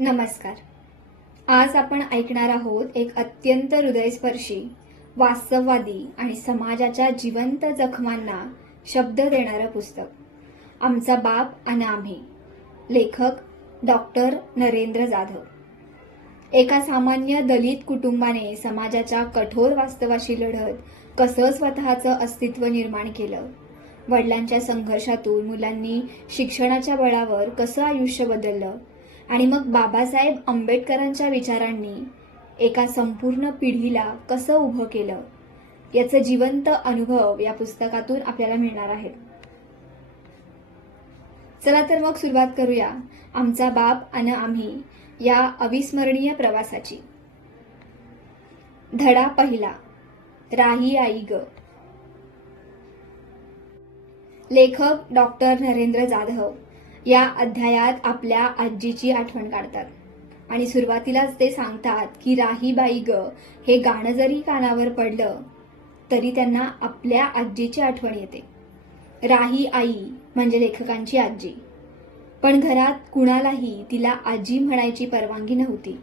नमस्कार. आज आपण ऐकणार आहोत एक अत्यंत हृदयस्पर्शी, वास्तववादी आणि समाजाच्या जिवंत जखमांना शब्द देणारं पुस्तक. आमचा बाप आणि आम्ही. लेखक डॉक्टर नरेंद्र जाधव. एका सामान्य दलित कुटुंबाने समाजाच्या कठोर वास्तवाशी लढत कसं स्वतःचं अस्तित्व निर्माण केलं, वडिलांच्या संघर्षातून मुलांनी शिक्षणाच्या बळावर कसं आयुष्य बदललं आणि मग बाबासाहेब आंबेडकरांच्या विचारांनी एका संपूर्ण पिढीला कसं उभं केलं, याचं जिवंत अनुभव या पुस्तकातून आपल्याला मिळणार आहेत. चला तर मग सुरुवात करूया आमचा बाप आणि आम्ही या अविस्मरणीय प्रवासाची. धडा पहिला. राही आई ग. लेखक डॉक्टर नरेंद्र जाधव या अध्यायात आपल्या आजीची आठवण काढतात आणि सुरुवातीलाच ते सांगतात की राहीबाई ग हे गाणं जरी कानावर पडलं तरी त्यांना आपल्या आजीची आठवण येते. राही आई म्हणजे लेखकांची आजी. पण घरात कुणालाही तिला आजी म्हणायची परवानगी नव्हती.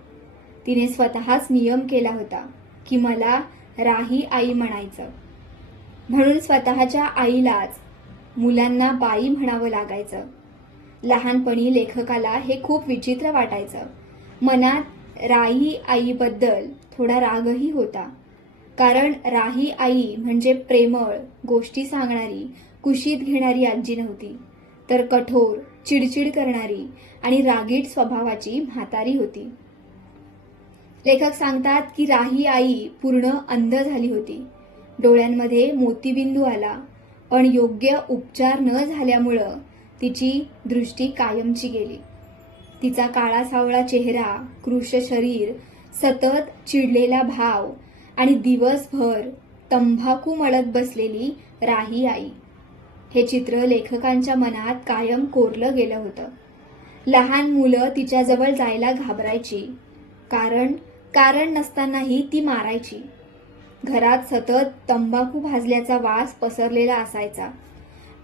तिने स्वतःच नियम केला होता की मला राही आई म्हणायचं. म्हणून स्वतःच्या आईलाच मुलांना बाई म्हणावं लागायचं. लहानपणी लेखकाला हे खूप विचित्र वाटायचं. मनात राही आईबद्दल थोडा रागही होता. कारण राही आई म्हणजे प्रेमळ, गोष्टी सांगणारी, कुशीत घेणारी आजी नव्हती, तर कठोर, चिडचिड करणारी आणि रागीट स्वभावाची म्हातारी होती. लेखक सांगतात की राही आई पूर्ण अंध झाली होती. डोळ्यांमध्ये मोतीबिंदू आला, पण योग्य उपचार न झाल्यामुळं तिची दृष्टी कायमची गेली. तिचा काळा सावळा चेहरा, कृश शरीर, सतत चिडलेला भाव आणि दिवसभर तंबाखू मळत बसलेली राही आई, हे चित्र लेखकांच्या मनात कायम कोरलं गेलं होतं. लहान मुलं तिच्याजवळ जायला घाबरायची. कारण नसतानाही ती मारायची. घरात सतत तंबाखू भाजल्याचा वास पसरलेला असायचा.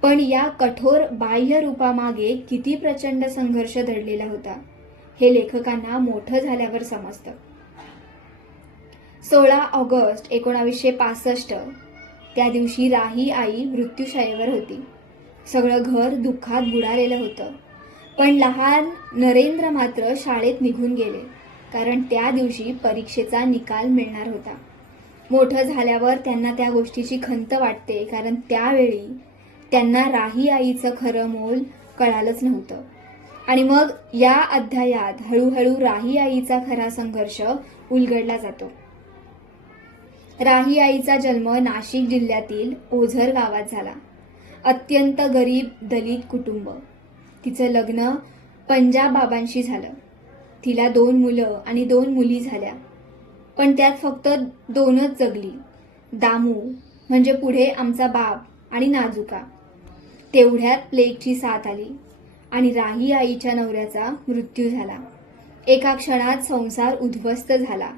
पण या कठोर बाह्य रूपामागे किती प्रचंड संघर्ष दडलेला होता हे लेखकांना मोठं झाल्यावर समजतं. 16 ऑगस्ट 1965 त्या दिवशी राही आई मृत्यूशय्येवर होती. सगळं घर दुःखात बुडालेलं होतं. पण लहान नरेंद्र मात्र शाळेत निघून गेले, कारण त्या दिवशी परीक्षेचा निकाल मिळणार होता. मोठं झाल्यावर त्यांना त्या गोष्टीची खंत वाटते, कारण त्यावेळी त्यांना राही आईचं खरं मोल कळालंच नव्हतं. आणि मग या अध्यायात हळूहळू राही आईचा खरा संघर्ष उलगडला जातो. राही आईचा जन्म नाशिक जिल्ह्यातील ओझर गावात झाला. अत्यंत गरीब दलित कुटुंब. तिचं लग्न पंजाबाबांशी झालं. तिला 2 मुलं आणि 2 मुली झाल्या. पण त्यात फक्त 2च जगली. दामू म्हणजे पुढे आमचा बाप आणि नाजुका. तेवढ्यात प्लेगची साथ आली आणि राही आईच्या नवऱ्याचा मृत्यू झाला. एका क्षणात संसार उद्ध्वस्त झाला.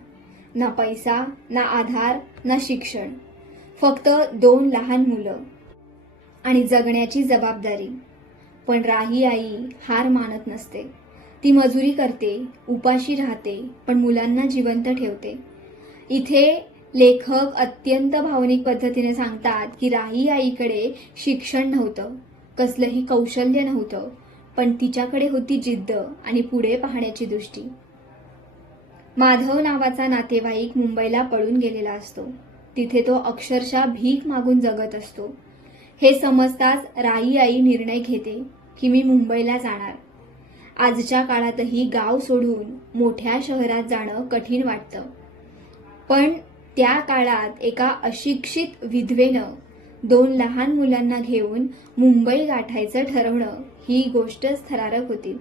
ना पैसा, ना आधार, ना शिक्षण. फक्त 2 लहान मुलं आणि जगण्याची जबाबदारी. पण राही आई हार मानत नसते. ती मजुरी करते, उपाशी राहते, पण मुलांना जिवंत ठेवते. इथे लेखक अत्यंत भावनिक पद्धतीने सांगतात की राही आईकडे शिक्षण नव्हतं, कसलंही कौशल्य नव्हतं, पण तिच्याकडे होती जिद्द आणि पुढे पाहण्याची दृष्टी. माधव नावाचा नातेवाईक मुंबईला पळून गेलेला असतो. तिथे तो अक्षरशः भीक मागून जगत असतो. हे समजताच राही आई निर्णय घेते की मी मुंबईला जाणार. आजच्या काळातही गाव सोडून मोठ्या शहरात जाणं कठीण वाटतं. पण त्या काळात एका अशिक्षित विधवेनं 2 लहान मुलांना घेऊन मुंबई गाठायचं ठरवणं ही गोष्टच थरारक होती.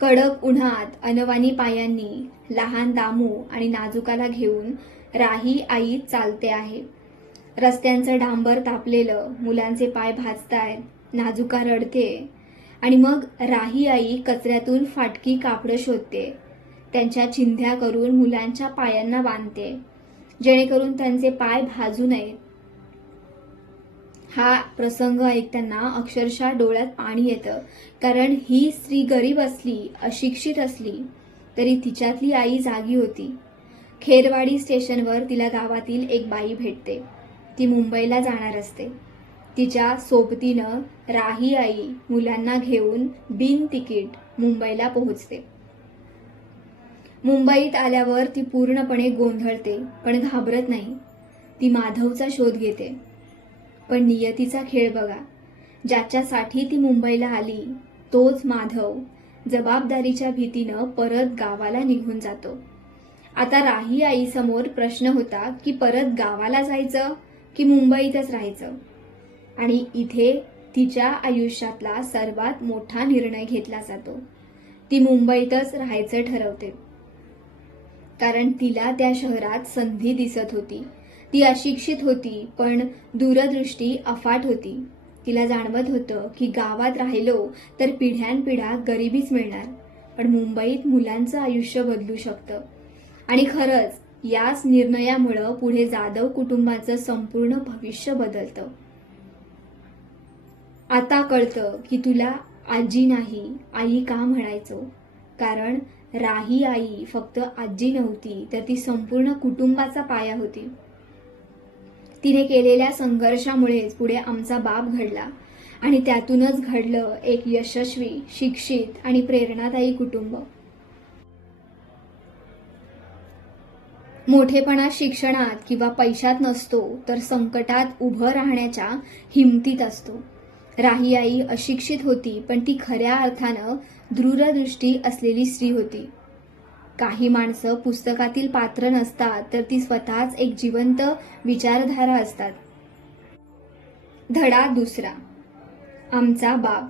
कडक उन्हात अनवाणी पायांनी लहान दामू आणि नाजुकाला घेऊन राही आई चालते आहे. रस्त्यांचं डांबर तापलेलं, मुलांचे पाय भाजतायत, नाजुका रडते आणि मग राही आई कचऱ्यातून फाटकी कापडं शोधते. त्यांच्या चिंध्या करून मुलांच्या पायांना बांधते, जेणेकरून त्यांचे पाय भाजू नयेत. हा प्रसंग ऐकताना अक्षरशः डोळ्यात पाणी येतं, कारण ही स्त्री गरीब असली, अशिक्षित असली तरी तिच्यातली आई जागी होती. खेरवाडी स्टेशनवर तिला गावातील एक बाई भेटते. ती मुंबईला जाणार असते. तिच्या सोबतीनं राही आई मुलांना घेऊन बिन तिकीट मुंबईला पोहोचते. मुंबईत आल्यावर ती पूर्णपणे गोंधळते, पण घाबरत नाही. ती माधवचा शोध घेते. पण नियतीचा खेळ बघा, ज्याच्यासाठी ती मुंबईला आली तोच माधव जबाबदारीच्या भीतीनं परत गावाला निघून जातो. आता राही आई समोर प्रश्न होता की परत गावाला जायचं की मुंबईतच राहायचं. आणि इथे तिच्या आयुष्यातला सर्वात मोठा निर्णय घेतला जातो. ती मुंबईतच राहायचं ठरवते, कारण तिला त्या शहरात संधी दिसत होती. ती अशिक्षित होती, पण दूरदृष्टी अफाट होती. तिला जाणवत होतं की गावात राहिलो तर पिढ्यानपिढ्या गरिबीच मिळणार, पण मुंबईत मुलांचं आयुष्य बदलू शकतं. आणि खरंच याच निर्णयामुळं पुढे जाधव कुटुंबाचं संपूर्ण भविष्य बदलतं. आता कळतं की तुला आजी नाही आई का म्हणायचो, कारण राही आई फक्त आजी नव्हती, तर ती संपूर्ण कुटुंबाचा पाया होती. तिने केलेल्या संघर्षामुळेच पुढे आमचा बाप घडला आणि त्यातूनच घडलं एक यशस्वी, शिक्षित आणि प्रेरणादायी कुटुंब. मोठेपणा शिक्षणात किंवा पैशात नसतो, तर संकटात उभं राहण्याच्या हिमतीत असतो. राही आई अशिक्षित होती, पण ती खऱ्या अर्थानं दूरदृष्टी असलेली स्त्री होती. काही माणसं पुस्तकातील पात्र नसतात, तर ती स्वतःच एक जिवंत विचारधारा असतात. धडा दुसरा, आमचा बाप.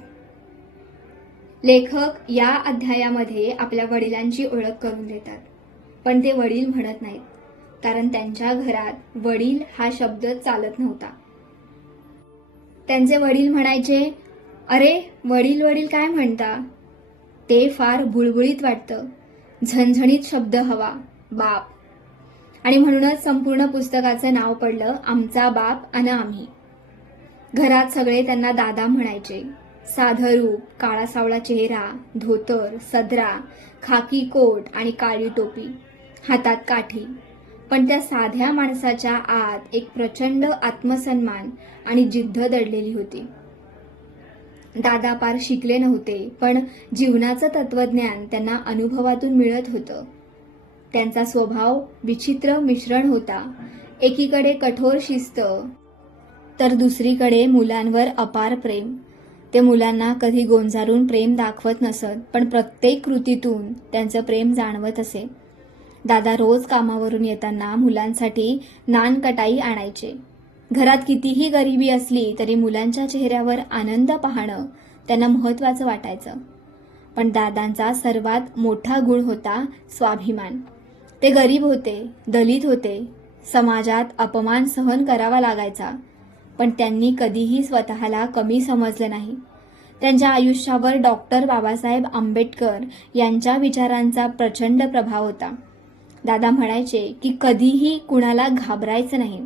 लेखक या अध्यायामध्ये आपल्या वडिलांची ओळख करून देतात, पण ते वडील म्हणत नाहीत, कारण त्यांच्या घरात वडील हा शब्द चालत नव्हता. त्यांचे वडील म्हणायचे, अरे वडील वडील काय म्हणता, ते फार बुळबुळीत वाटतं, झणझणीत शब्द हवा, बाप. आणि म्हणूनच संपूर्ण पुस्तकाचं नाव पडलं आमचा बाप अन आम्ही. घरात सगळे त्यांना दादा म्हणायचे. साधं रूप, काळा सावळा चेहरा, धोतर, सदरा, खाकी कोट आणि काळी टोपी, हातात काठी. पण त्या साध्या माणसाच्या आत एक प्रचंड आत्मसन्मान आणि जिद्द दडलेली होती. दादा फार शिकले नव्हते, पण जीवनाचं तत्वज्ञान त्यांना अनुभवातून मिळत होतं. त्यांचा स्वभाव विचित्र मिश्रण होता. एकीकडे कठोर शिस्त, तर दुसरीकडे मुलांवर अपार प्रेम. ते मुलांना कधी गोंजारून प्रेम दाखवत नसत, पण प्रत्येक कृतीतून त्यांचं प्रेम जाणवत असे. दादा रोज कामावरून येताना मुलांसाठी नानकटाई आणायचे. घरात कितीही गरिबी असली तरी मुलांच्या चेहऱ्यावर आनंद पाहणं त्यांना महत्त्वाचं वाटायचं. पण दादांचा सर्वात मोठा गुण होता स्वाभिमान. ते गरीब होते, दलित होते, समाजात अपमान सहन करावा लागायचा, पण त्यांनी कधीही स्वतःला कमी समजलं नाही. त्यांच्या आयुष्यावर डॉक्टर बाबासाहेब आंबेडकर यांच्या विचारांचा प्रचंड प्रभाव होता. दादा म्हणायचे की कधीही कुणाला घाबरायचं नाही.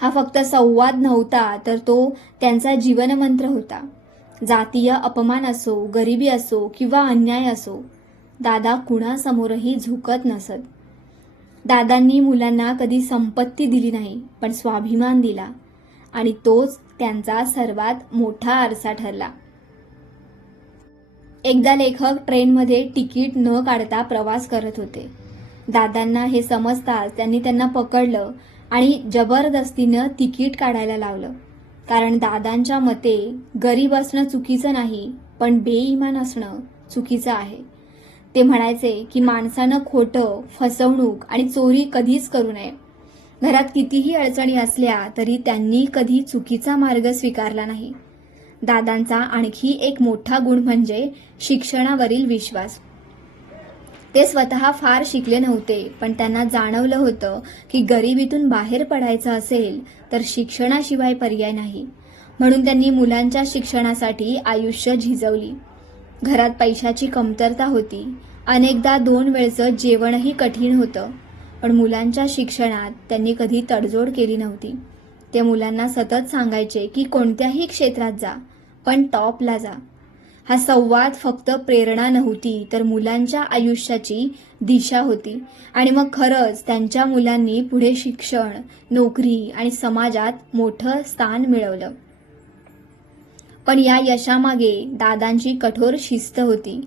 हा फक्त संवाद नव्हता, तर तो त्यांचा जीवनमंत्र होता. जातीय अपमान असो, गरिबी असो किंवा अन्याय असो, दादा कुणासमोरही झुकत नसत. दादांनी मुलांना कधी संपत्ती दिली नाही, पण स्वाभिमान दिला, आणि तोच त्यांचा सर्वात मोठा आरसा ठरला. एकदा लेखक ट्रेनमध्ये तिकीट न काढता प्रवास करत होते. दादांना हे समजताच त्यांनी त्यांना पकडलं आणि जबरदस्तीनं तिकीट काढायला लावलं. कारण दादांच्या मते गरीब असणं चुकीचं नाही, पण बेईमान असणं चुकीचं आहे. ते म्हणायचे की माणसानं खोटं, फसवणूक आणि चोरी कधीच करू नये. घरात कितीही अडचणी असल्या तरी त्यांनी कधी चुकीचा मार्ग स्वीकारला नाही. दादांचा आणखी एक मोठा गुण म्हणजे शिक्षणावरील विश्वास. ते स्वतः फार शिकले नव्हते, पण त्यांना जाणवलं होतं की गरिबीतून बाहेर पडायचं असेल तर शिक्षणाशिवाय पर्याय नाही. म्हणून त्यांनी मुलांच्या शिक्षणासाठी आयुष्य झिजवली. घरात पैशाची कमतरता होती. अनेकदा 2 वेळचं जेवणही कठीण होतं, पण मुलांच्या शिक्षणात त्यांनी कधी तडजोड केली नव्हती. ते मुलांना सतत सांगायचे की कोणत्याही क्षेत्रात जा, पण टॉपला जा. हा संवाद फक्त प्रेरणा नव्हती, तर मुलांच्या आयुष्याची दिशा होती. आणि मग खरंच त्यांच्या मुलांनी पुढे शिक्षण, नोकरी आणि समाजात मोठं स्थान मिळवलं. पण या यशामागे दादांची कठोर शिस्त होती.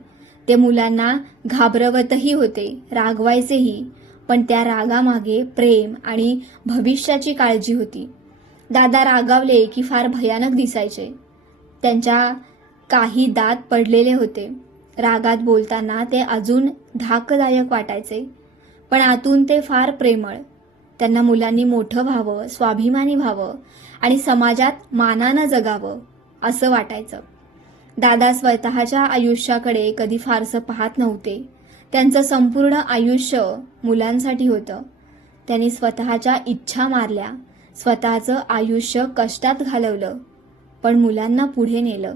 ते मुलांना घाबरवतही होते, रागवायचेही, पण त्या रागामागे प्रेम आणि भविष्याची काळजी होती. दादा रागावले की फार भयानक दिसायचे. त्यांच्या काही दात पडलेले होते. रागात बोलताना ते अजून धाकदायक वाटायचे, पण आतून ते फार प्रेमळ. त्यांना मुलांनी मोठं व्हावं, स्वाभिमानी व्हावं आणि समाजात मानानं जगावं असं वाटायचं. दादा स्वतःच्या आयुष्याकडे कधी फारसं पाहत नव्हते. त्यांचं संपूर्ण आयुष्य मुलांसाठी होतं. त्यांनी स्वतःच्या इच्छा मारल्या, स्वतःचं आयुष्य कष्टात घालवलं, पण मुलांना पुढे नेलं.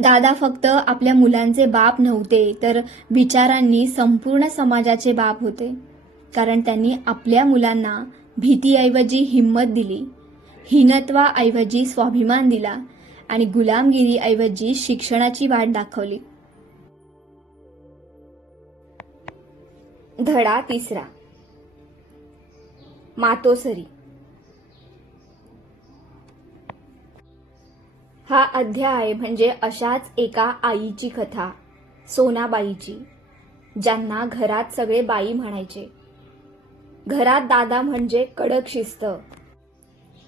दादा फक्त आपल्या मुलांचे बाप नव्हते, तर विचारांनी संपूर्ण समाजाचे बाप होते. कारण त्यांनी आपल्या मुलांना भीतीऐवजी हिंमत दिली, हीनत्वाऐवजी स्वाभिमान दिला आणि गुलामगिरीऐवजी शिक्षणाची वाट दाखवली. धडा 3. मातोश्री. हा अध्याय म्हणजे अशाच एका आईची कथा, सोनाबाईची, ज्यांना घरात सगळे बाई म्हणायचे. घरात दादा म्हणजे कडक शिस्त,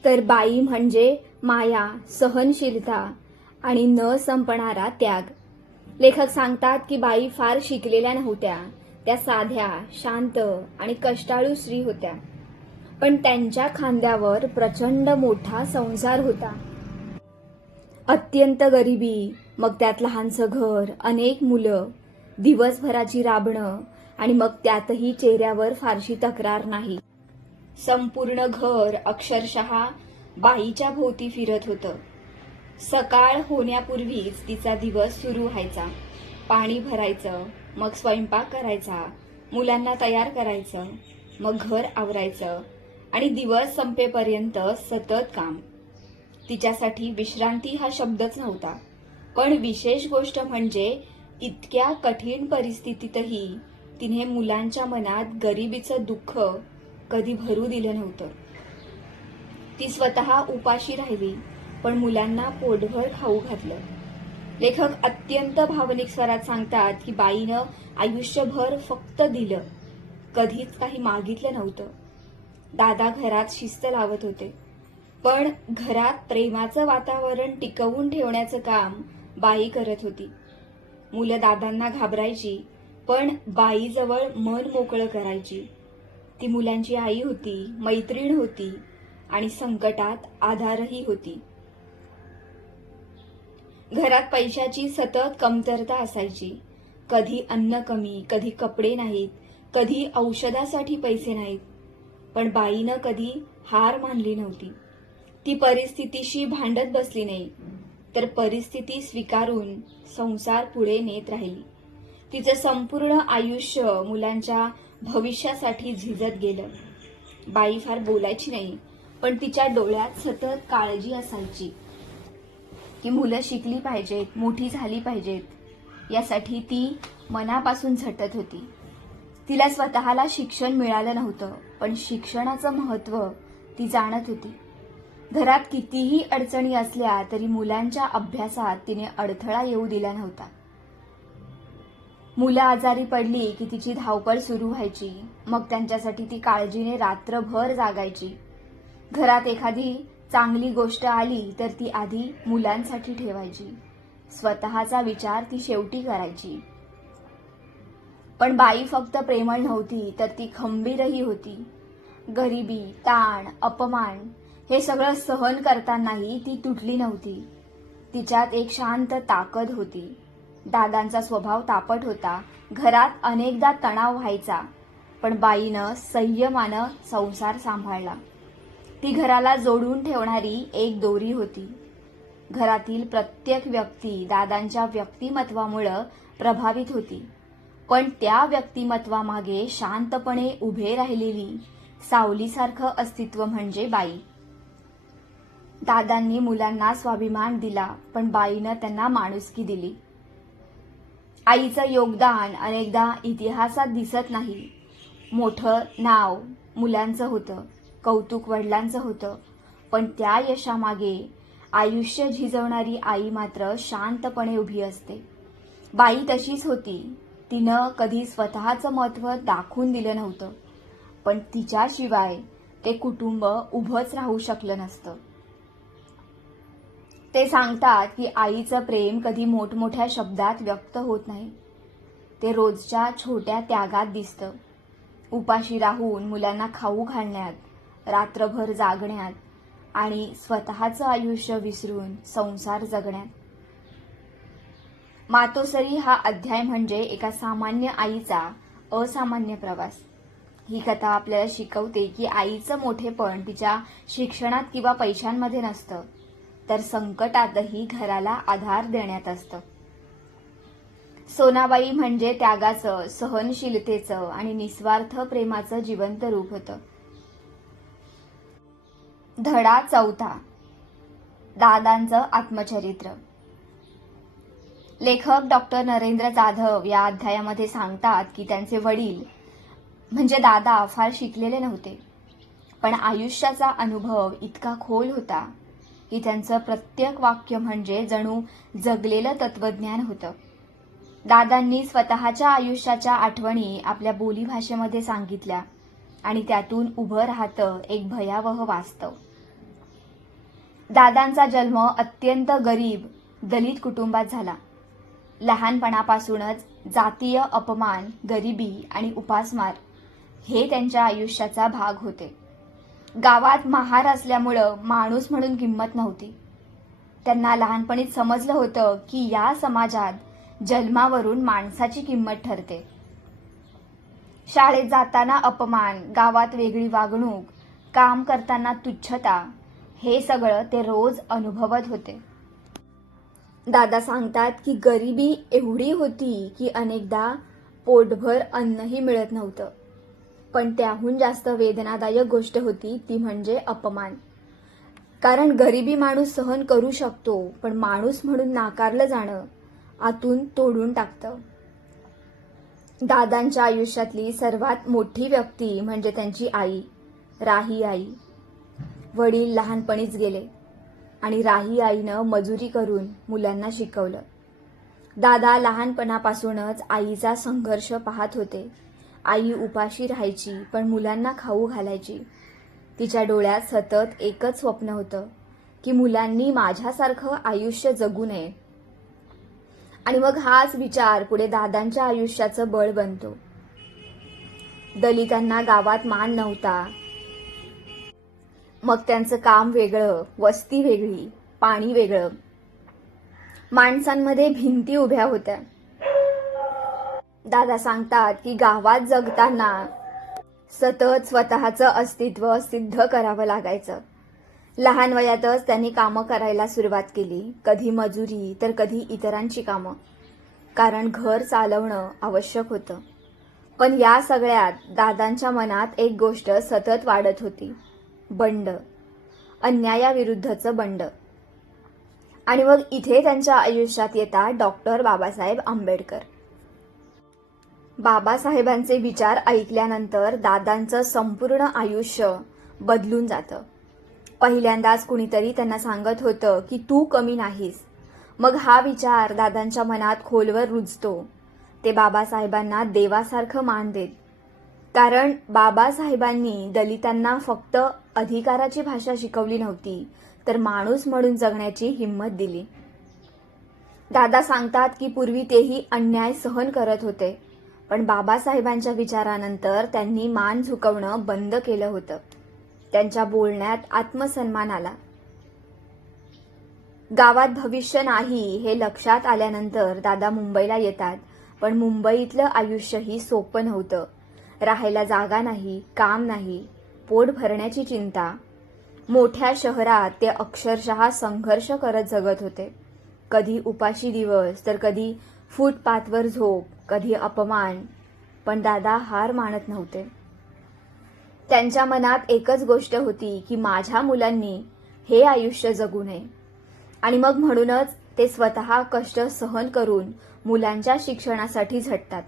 तर बाई म्हणजे माया, सहनशीलता आणि न संपणारा त्याग. लेखक सांगतात की बाई फार शिकलेल्या नव्हत्या. त्या साध्या, शांत आणि कष्टाळू स्त्री होत्या. पण त्यांच्या खांद्यावर प्रचंड मोठा संसार होता. अत्यंत गरिबी, मग त्यात लहानसं घर, अनेक मुलं, दिवसभराची राबणं आणि मग त्यातही चेहऱ्यावर फारशी तक्रार नाही. संपूर्ण घर अक्षरशः बाईच्या भोवती फिरत होतं. सकाळ होण्यापूर्वीच तिचा दिवस सुरू व्हायचा. पाणी भरायचं, मग स्वयंपाक करायचा, मुलांना तयार करायचं, मग घर आवरायचं आणि दिवस संपेपर्यंत सतत काम. तिच्यासाठी विश्रांती हा शब्दच नव्हता. पण विशेष गोष्ट म्हणजे इतक्या कठीण परिस्थितीतही तिने मुलांच्या मनात गरिबीचं दुःख कधी भरू दिलं नव्हतं. ती स्वतः उपाशी राहिली, पण मुलांना पोटभर खाऊ घातलं. लेखक अत्यंत भावनिक स्वरात सांगतात की बाईनं आयुष्यभर फक्त दिलं, कधीच काही मागितलं नव्हतं. दादा घरात शिस्त लावत होते, पण घरात प्रेमाचं वातावरण टिकवून ठेवण्याचं काम बाई करत होती. मुलं दादांना घाबरायची, पण बाईजवळ मन मोकळं करायची. ती मुलांची आई होती, मैत्रीण होती आणि संकटात आधारही होती. घरात पैशाची सतत कमतरता असायची. कधी अन्न कमी, कधी कपडे नाहीत, कधी औषधासाठी पैसे नाहीत. पण बाईनं कधी हार मानली नव्हती. ती परिस्थितीशी भांडत बसली नाही, तर परिस्थिती स्वीकारून संसार पुढे नेत राहिली. तिचं संपूर्ण आयुष्य मुलांच्या भविष्यासाठी झिजत गेलं. बाई फार बोलायची नाही, पण तिच्या डोळ्यात सतत काळजी असायची की मुलं शिकली पाहिजेत, मोठी झाली पाहिजेत. यासाठी ती मनापासून झटत होती. तिला स्वतःला शिक्षण मिळालं नव्हतं, पण शिक्षणाचं महत्त्व ती जाणत होती. घरात कितीही अडचणी असल्या तरी मुलांच्या अभ्यासात तिने अडथळा येऊ दिला नव्हता. मुलं आजारी पडली की तिची धावपळ सुरू व्हायची. मग त्यांच्यासाठी ती काळजीने रात्रभर जागायची. घरात एखादी चांगली गोष्ट आली तर ती आधी मुलांसाठी ठेवायची. स्वतःचा विचार ती शेवटी करायची. पण बाई फक्त प्रेमळ नव्हती, तर ती खंबीरही होती. गरिबी, ताण, अपमान हे सगळं सहन करतानाही ती तुटली नव्हती. तिच्यात एक शांत ताकद होती. दादांचा स्वभाव तापट होता. घरात अनेकदा तणाव व्हायचा, पण बाईनं संयमानं संसार सांभाळला. ती घराला जोडून ठेवणारी एक दोरी होती. घरातील प्रत्येक व्यक्ती दादांच्या व्यक्तिमत्वामुळे प्रभावित होती, पण त्या व्यक्तिमत्वामागे शांतपणे उभे राहिलेली सावलीसारखं अस्तित्व म्हणजे बाई. दादांनी मुलांना स्वाभिमान दिला, पण बाईनं त्यांना माणुसकी दिली. आईचं योगदान अनेकदा इतिहासात दिसत नाही. मोठं नाव मुलांचं होतं, कौतुक वडिलांचं होतं, पण त्या यशामागे आयुष्य झिजवणारी आई मात्र शांतपणे उभी असते. बाई तशीच होती. तिनं कधी स्वतःचं महत्त्व दाखवून दिलं नव्हतं, पण तिच्याशिवाय ते कुटुंब उभंच राहू शकलं नसतं. ते सांगतात की आईचं प्रेम कधी मोठमोठ्या शब्दात व्यक्त होत नाही. ते रोजच्या छोट्या त्यागात दिसतं. उपाशी राहून मुलांना खाऊ घालण्यात, रात्रभर जागण्यात आणि स्वतःचं आयुष्य विसरून संसार जगण्यात. मातोश्री हा अध्याय म्हणजे एका सामान्य आईचा असामान्य प्रवास. ही कथा आपल्याला शिकवते की आईचं मोठेपण तिच्या शिक्षणात किंवा पैशांमध्ये नसतं, तर संकटातही घराला आधार देण्यात असतं. सोनाबाई म्हणजे त्यागाचं, सहनशीलतेचं आणि निस्वार्थ प्रेमाचं जिवंत रूप होतं. धडा 4, दादांचं आत्मचरित्र. लेखक डॉक्टर नरेंद्र जाधव या अध्यायामध्ये सांगतात की त्यांचे वडील म्हणजे दादा फार शिकलेले नव्हते, पण आयुष्याचा अनुभव इतका खोल होता की त्यांचं प्रत्येक वाक्य म्हणजे जणू जगलेलं तत्वज्ञान होतं. दादांनी स्वतःच्या आयुष्याच्या आठवणी आपल्या बोलीभाषेमध्ये सांगितल्या आणि त्यातून उभं राहतं एक भयावह वास्तव. दादांचा जन्म अत्यंत गरीब दलित कुटुंबात झाला. लहानपणापासूनच जातीय अपमान, गरिबी आणि उपासमार हे त्यांच्या आयुष्याचा भाग होते. गावात महार असल्यामुळं माणूस म्हणून किंमत नव्हती. त्यांना लहानपणीच समजलं होतं की या समाजात जन्मावरून माणसाची किंमत ठरते. शाळेत जाताना अपमान, गावात वेगळी वागणूक, काम करताना तुच्छता, हे सगळं ते रोज अनुभवत होते. दादा सांगतात की गरिबी एवढी होती की अनेकदा पोटभर अन्नही मिळत नव्हतं. पण त्याहून जास्त वेदनादायक गोष्ट होती ती म्हणजे अपमान. कारण गरिबी माणूस सहन करू शकतो, पण माणूस म्हणून नाकारलं जाणं आतून तोडून टाकतं. दादांच्या आयुष्यातली सर्वात मोठी व्यक्ती म्हणजे त्यांची आई, राही आई. वडील लहानपणीच गेले आणि राही आईनं मजुरी करून मुलांना शिकवलं. दादा लहानपणापासूनच आईचा संघर्ष पाहत होते. आई उपाशी राहायची, पण मुलांना खाऊ घालायची. तिच्या डोळ्यात सतत एकच स्वप्न होतं की मुलांनी माझ्यासारखं आयुष्य जगू नये. आणि मग हाच विचार पुढे दादांच्या आयुष्याचं बळ बनतो. दलितांना गावात मान नव्हता. मग त्यांचं काम वेगळं, वस्ती वेगळी, पाणी वेगळं. माणसांमध्ये भिंती उभ्या होत्या. दादा सांगतात की गावात जगताना सतत स्वतःचं अस्तित्व सिद्ध करावं लागायचं. लहान वयातच त्यांनी कामं करायला सुरुवात केली, कधी मजुरी तर कधी इतरांची कामं, कारण घर चालवणं आवश्यक होतं. पण या सगळ्यात दादांच्या मनात एक गोष्ट सतत वाढत होती, बंड, अन्यायाविरुद्धचं बंड. आणि मग इथे त्यांच्या आयुष्यात येतात डॉक्टर बाबासाहेब आंबेडकर. बाबासाहेबांचे विचार ऐकल्यानंतर दादांचं संपूर्ण आयुष्य बदलून जातं. पहिल्यांदाच कुणीतरी त्यांना सांगत होतं की तू कमी नाहीस. मग हा विचार दादांच्या मनात खोलवर रुजतो. ते बाबासाहेबांना देवासारखं मान देत. कारण बाबासाहेबांनी दलितांना फक्त अधिकाराची भाषा शिकवली नव्हती, तर माणूस म्हणून जगण्याची हिंमत दिली. दादा सांगतात की पूर्वी तेही अन्याय सहन करत होते, पण बाबासाहेबांच्या विचारानंतर त्यांनी मान झुकवणं बंद केलं होतं. त्यांच्या बोलण्यात आत्मसन्मान आला. गावात भविष्य नाही हे लक्षात आल्यानंतर दादा मुंबईला येतात, पण मुंबईतलं आयुष्यही सोपं नव्हतं. राहायला जागा नाही, काम नाही, पोट भरण्याची चिंता. मोठ्या शहरात ते अक्षरशः संघर्ष करत जगत होते. कधी उपाशी दिवस तर कधी फुटपाथवर झोप, कधी अपमान. पण दादा हार मानत नव्हते. त्यांच्या मनात एकच गोष्ट होती की माझ्या मुलांनी हे आयुष्य जगू नये, आणि मग म्हणूनच ते स्वतः कष्ट सहन करून मुलांच्या शिक्षणासाठी झटतात.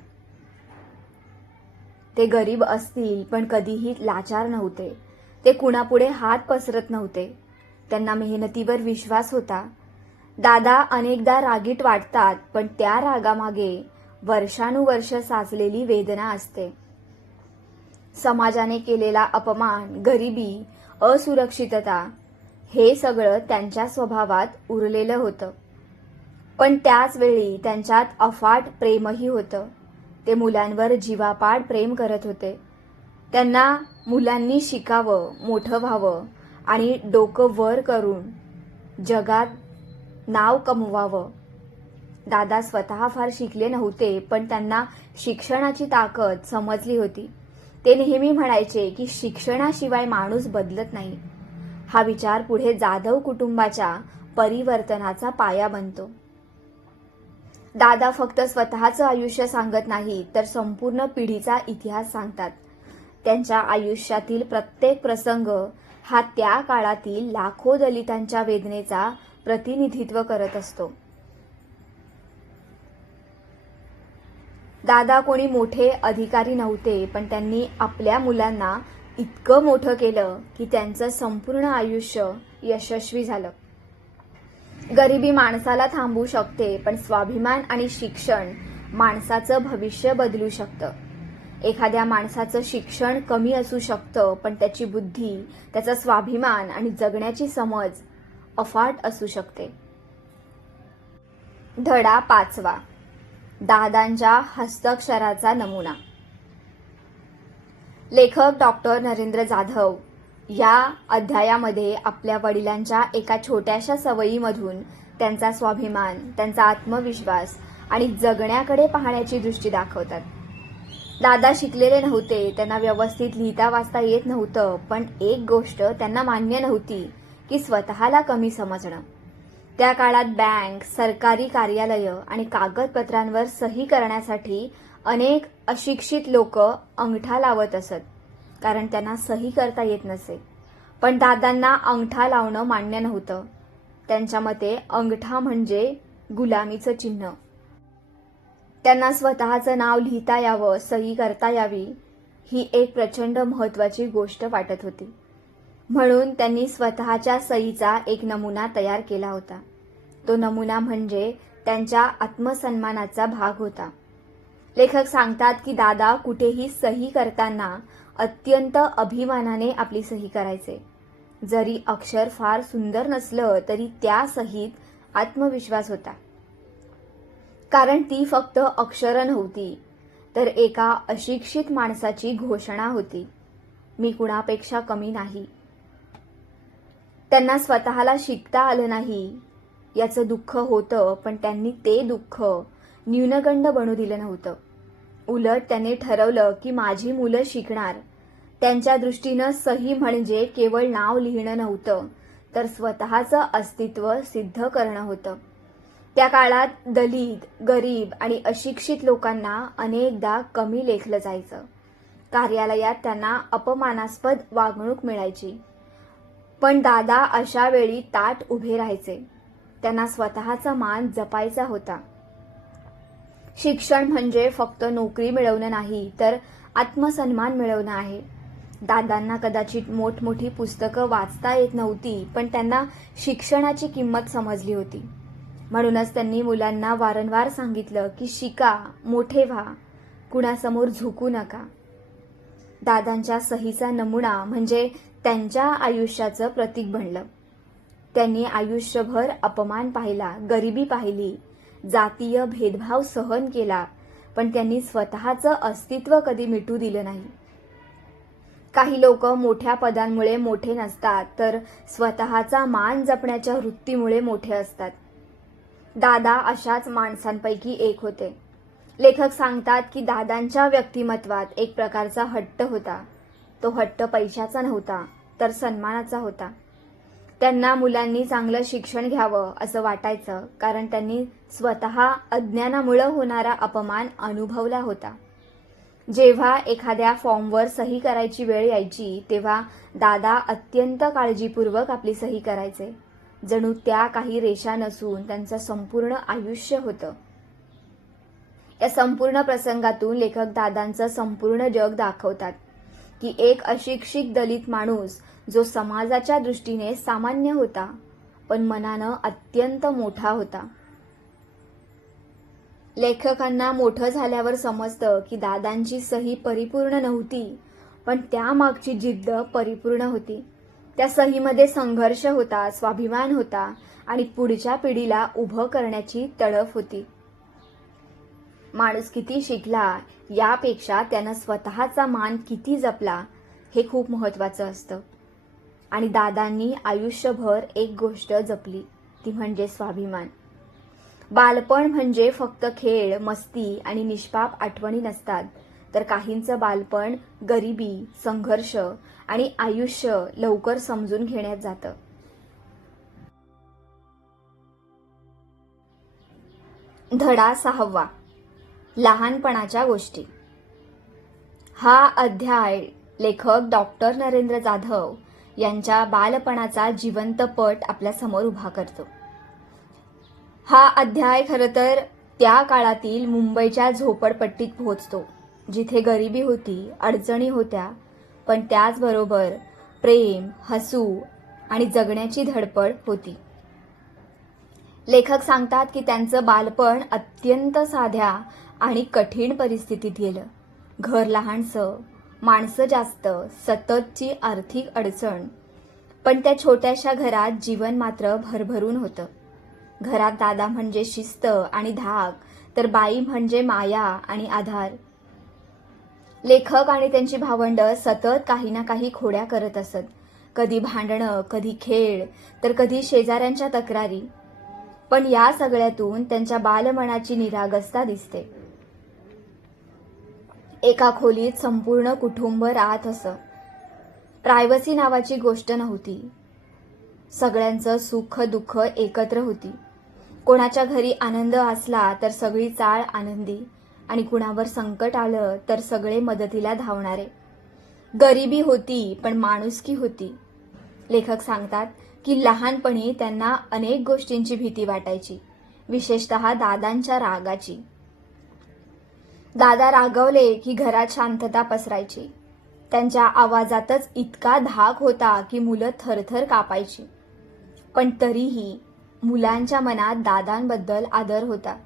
ते गरीब असतील पण कधीही लाचार नव्हते. ते कुणापुढे हात पसरत नव्हते. त्यांना मेहनतीवर विश्वास होता. दादा अनेकदा रागीट वाटतात, पण त्या रागामागे वर्षानुवर्ष साचलेली वेदना असते. समाजाने केलेला अपमान, गरिबी, असुरक्षितता हे सगळं त्यांच्या स्वभावात उरलेलं होतं. पण त्याच वेळी त्यांच्यात अफाट प्रेमही होतं. ते मुलांवर जीवापाड प्रेम करत होते. त्यांना मुलांनी शिकावं, मोठं व्हावं आणि डोकं वर करून जगात नाव कमवावं. दादा स्वतः फार शिकले नव्हते, पण त्यांना शिक्षणाची ताकद समजली होती. ते नेहमी म्हणायचे की शिक्षणाशिवाय माणूस बदलत नाही. हा विचार पुढे जाधव कुटुंबाच्या परिवर्तनाचा पाया बनतो. दादा फक्त स्वतःचं आयुष्य सांगत नाही, तर संपूर्ण पिढीचा इतिहास सांगतात. त्यांच्या आयुष्यातील प्रत्येक प्रसंग हा त्या काळातील लाखो दलितांच्या वेदनेचा प्रतिनिधित्व करत असतो. दादा कोणी मोठे अधिकारी नव्हते, पण त्यांनी आपल्या मुलांना इतकं मोठं केलं की त्यांचं संपूर्ण आयुष्य यशस्वी झालं. गरिबी माणसाला थांबवू शकते, पण स्वाभिमान आणि शिक्षण माणसाचं भविष्य बदलू शकतं. एखाद्या माणसाचं शिक्षण कमी असू शकतं, पण त्याची बुद्धी, त्याचा स्वाभिमान आणि जगण्याची समज अफाट असू शकते. धडा 5. दादांच्या हस्ताक्षराचा नमुना. लेखक डॉक्टर नरेंद्र जाधव या अध्यायामध्ये आपल्या वडिलांच्या एका छोट्याशा सवयीमधून त्यांचा स्वाभिमान, त्यांचा आत्मविश्वास आणि जगण्याकडे पाहण्याची दृष्टी दाखवतात. दादा शिकलेले नव्हते, त्यांना व्यवस्थित लिहिता वाचता येत नव्हतं, पण एक गोष्ट त्यांना मान्य नव्हती की स्वतःला कमी समजणं. त्या काळात बँक, सरकारी कार्यालयं आणि कागदपत्रांवर सही करण्यासाठी अनेक अशिक्षित लोक अंगठा लावत असत, कारण त्यांना सही करता येत नसे. पण दादांना अंगठा लावणं मान्य नव्हतं. त्यांच्या मते अंगठा म्हणजे गुलामीचं चिन्ह. त्यांना स्वतःचं नाव लिहिता यावं, सही करता यावी, ही एक प्रचंड महत्वाची गोष्ट वाटत होती. म्हणून त्यांनी स्वतःच्या सहीचा एक नमुना तयार केला होता. तो नमुना म्हणजे त्यांच्या आत्मसन्मानाचा भाग होता. लेखक सांगतात की दादा कुठेही सही करताना अत्यंत अभिमानाने आपली सही करायचे. जरी अक्षर फार सुंदर नसलं तरी त्या सहीत आत्मविश्वास होता. कारण ती फक्त अक्षरं नव्हती, तर एका अशिक्षित माणसाची घोषणा होती, मी कुणापेक्षा कमी नाही. त्यांना स्वतःला शिकता आलं नाही याचं दुःख होतं, पण त्यांनी ते दुःख न्यूनगंड बनू दिलं नव्हतं. उलट त्यांनी ठरवलं की माझी मुलं शिकणार. त्यांच्या दृष्टीनं सही म्हणजे केवळ नाव लिहिणं नव्हतं, तर स्वतःचं अस्तित्व सिद्ध करणं होतं. त्या काळात दलित, गरीब आणि अशिक्षित लोकांना अनेकदा कमी लेखलं जायचं. कार्यालयात त्यांना अपमानास्पद वागणूक मिळायची. पण दादा अशा वेळी ताठ उभे राहायचे. त्यांना स्वतःचा मान जपायचा होता. शिक्षण म्हणजे फक्त नोकरी मिळवणं नाही, तर आत्मसन्मान मिळवणं आहे. दादांना कदाचित मोठमोठी पुस्तकं वाचता येत नव्हती, पण त्यांना शिक्षणाची किंमत समजली होती. म्हणूनच त्यांनी मुलांना वारंवार सांगितलं की शिका, मोठे व्हा, कुणासमोर झुकू नका. दादांच्या सहीचा नमुना म्हणजे त्यांच्या आयुष्याचं प्रतीक बनलं. त्यांनी आयुष्यभर अपमान पाहिला, गरिबी पाहिली, जातीय भेदभाव सहन केला, पण त्यांनी स्वतःचं अस्तित्व कधी मिटू दिलं नाही. काही लोक मोठ्या पदांमुळे मोठे नसतात, तर स्वतःचा मान जपण्याच्या वृत्तीमुळे मोठे असतात. दादा अशाच माणसांपैकी एक होते. लेखक सांगतात की दादांच्या व्यक्तिमत्वात एक प्रकारचा हट्ट होता. तो हट्ट पैशाचा नव्हता, तर सन्मानाचा होता. त्यांना मुलांनी चांगलं शिक्षण घ्यावं असं वाटायचं, कारण त्यांनी स्वतः अज्ञानामुळे होणारा अपमान अनुभवला होता. जेव्हा एखाद्या फॉर्मवर सही करायची वेळ यायची तेव्हा दादा अत्यंत काळजीपूर्वक आपली सही करायचे. जणू त्या काही रेषा नसून त्यांचं संपूर्ण आयुष्य होतं. या संपूर्ण प्रसंगातून लेखक दादांचं संपूर्ण जग दाखवतात की एक अशिक्षित दलित माणूस जो समाजाच्या दृष्टीने सामान्य होता पण मनानं अत्यंत मोठा होता. लेखकांना मोठं झाल्यावर समजतं की दादांची सही परिपूर्ण नव्हती पण त्यामागची जिद्द परिपूर्ण होती. त्या सहीमध्ये संघर्ष होता, स्वाभिमान होता आणि पुढच्या पिढीला उभं करण्याची तडफ होती. माणूस किती शिकला यापेक्षा त्यानं स्वतःचा मान किती जपला हे खूप महत्वाचं असतं. आणि दादांनी आयुष्यभर एक गोष्ट जपली ती म्हणजे स्वाभिमान. बालपण म्हणजे फक्त खेळ, मस्ती आणि निष्पाप आठवणी नसतात, तर काहींचं बालपण गरिबी, संघर्ष आणि आयुष्य लवकर समजून घेण्यात जातं. धडा 6. लहानपणाच्या गोष्टी. हा अध्याय लेखक डॉक्टर नरेंद्र जाधव यांच्या बालपणाचा जिवंत पट आपल्या समोर उभा करतो. हा अध्याय खरं तर त्या काळातील मुंबईच्या झोपडपट्टीत पोहोचतो जिथे गरिबी होती, अडचणी होत्या, पण त्याचबरोबर प्रेम, हसू आणि जगण्याची धडपड होती. लेखक सांगतात की त्यांचं बालपण अत्यंत साध्या आणि कठीण परिस्थितीत गेलं. घर लहानसं, माणसं जास्त, सततची आर्थिक अडचण, पण त्या छोट्याशा घरात जीवन मात्र भरभरून होतं. घरात दादा म्हणजे शिस्त आणि धाक, तर बाई म्हणजे माया आणि आधार. लेखक आणि त्यांची भावंड सतत काही ना काही खोड्या करत असत. कधी भांडणं, कधी खेळ, तर कधी शेजाऱ्यांच्या तक्रारी. पण या सगळ्यातून त्यांच्या बालमनाची निरागसता दिसते. एका खोलीत संपूर्ण कुटुंब राहत असं. प्रायव्हसी नावाची गोष्ट नव्हती. सगळ्यांचं सुख दुःख एकत्र होती. कोणाच्या घरी आनंद असला तर सगळी चाळ आनंदी आणि कुणावर संकट आलं तर सगळे मदतीला धावणारे. गरिबी होती पण माणुसकी होती. लेखक सांगतात की लहानपणी त्यांना अनेक गोष्टींची भीती वाटायची, विशेषतः दादांच्या रागाची. दादा रागवले की घरात शांतता पसरायची. त्यांच्या आवाजातच इतका धाक होता की मुलं थरथर कापायची. पण तरीही मुलांच्या मनात दादांबद्दल आदर होता,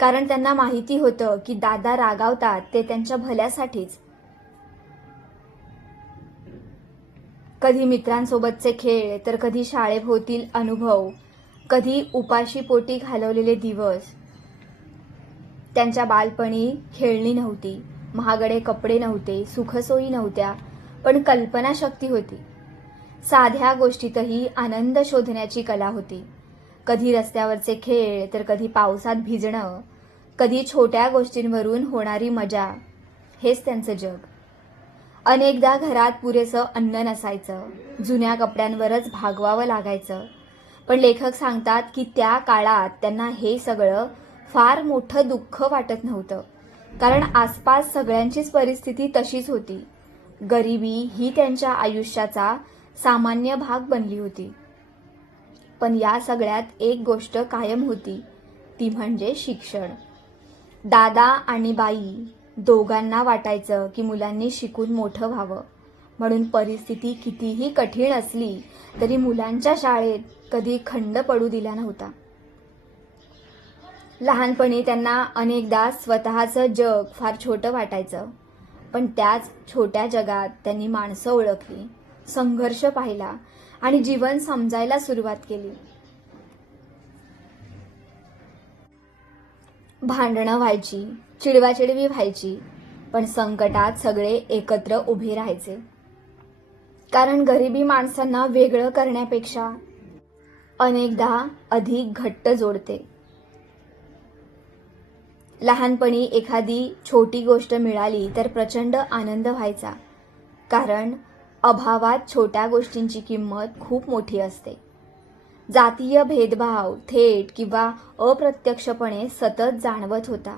कारण त्यांना माहिती होतं की दादा रागावतात ते त्यांच्या भल्यासाठीच. कधी मित्रांसोबतचे खेळ, तर कधी शाळेभोवतील अनुभव, कधी उपाशी पोटी घालवलेले दिवस. त्यांच्या बालपणी खेळणी नव्हती, महागडे कपडे नव्हते, सुखसोयी नव्हत्या, पण कल्पनाशक्ती होती. साध्या गोष्टीतही आनंद शोधण्याची कला होती. कधी रस्त्यावरचे खेळ, तर कधी पावसात भिजणं, कधी छोट्या गोष्टींवरून होणारी मजा. हेच त्यांचं जग. अनेकदा घरात पुरेसं अन्न नसायचं, जुन्या कपड्यांवरच भागवावं लागायचं. पण लेखक सांगतात की त्या काळात त्यांना हे सगळं फार मोठं दुःख वाटत नव्हतं, कारण आसपास सगळ्यांचीच परिस्थिती तशीच होती. गरिबी ही त्यांच्या आयुष्याचा सामान्य भाग बनली होती. पण या सगळ्यात एक गोष्ट कायम होती, ती म्हणजे शिक्षण. दादा आणि बाई दोघांना वाटायचं की मुलांनी शिकून मोठं व्हावं, म्हणून परिस्थिती कितीही कठीण असली तरी मुलांच्या शाळेत कधी खंड पडू दिला नव्हता. लहानपणी त्यांना अनेकदा स्वतःचं जग फार छोटं वाटायचं, पण त्याच छोट्या जगात त्यांनी माणसं ओळखली, संघर्ष पाहिला आणि जीवन समजायला सुरुवात केली. भांडणं व्हायची, चिडवाचिडवी व्हायची, पण संकटात सगळे एकत्र उभे राहायचे, कारण गरिबी माणसांना वेगळं करण्यापेक्षा अनेकदा अधिक घट्ट जोडते. लहानपणी एखादी छोटी गोष्ट मिळाली तर प्रचंड आनंद व्हायचा, कारण अभावात छोट्या गोष्टींची किंमत खूप मोठी असते. जातीय भेदभाव थेट किंवा अप्रत्यक्षपणे सतत जाणवत होता,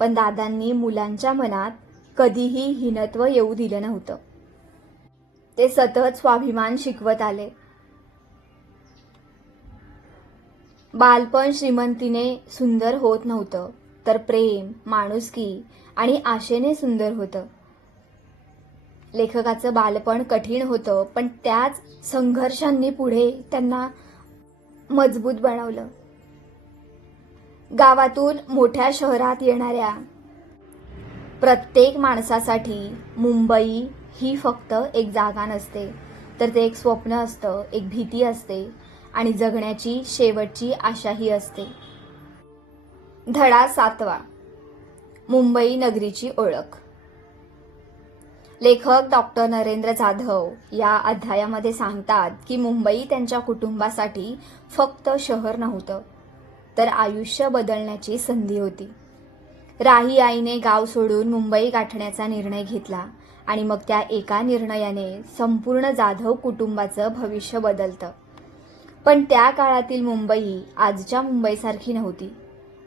पण दादांनी मुलांच्या मनात कधीही हीनत्व येऊ दिलं नव्हतं. ते सतत स्वाभिमान शिकवत आले. बालपण श्रीमंतीने सुंदर होत नव्हतं, तर प्रेम, माणुसकी आणि आशेने सुंदर होतं. लेखकाचं बालपण कठीण होतं, पण त्याच संघर्षांनी पुढे त्यांना मजबूत बनवलं. गावातून मोठ्या शहरात येणाऱ्या प्रत्येक माणसासाठी मुंबई ही फक्त एक जागा नसते, तर ते एक स्वप्न असतं, एक भीती असते आणि जगण्याची शेवटची आशाही असते. धडा 7वा, मुंबई नगरीची ओळख. लेखक डॉक्टर नरेंद्र जाधव या अध्यायामध्ये सांगतात की मुंबई त्यांच्या कुटुंबासाठी फक्त शहर नव्हतं, तर आयुष्य बदलण्याची संधी होती. राही आईने गाव सोडून मुंबई गाठण्याचा निर्णय घेतला आणि मग त्या एका निर्णयाने संपूर्ण जाधव कुटुंबाचं भविष्य बदलतं. पण त्या काळातील मुंबई आजच्या मुंबईसारखी नव्हती.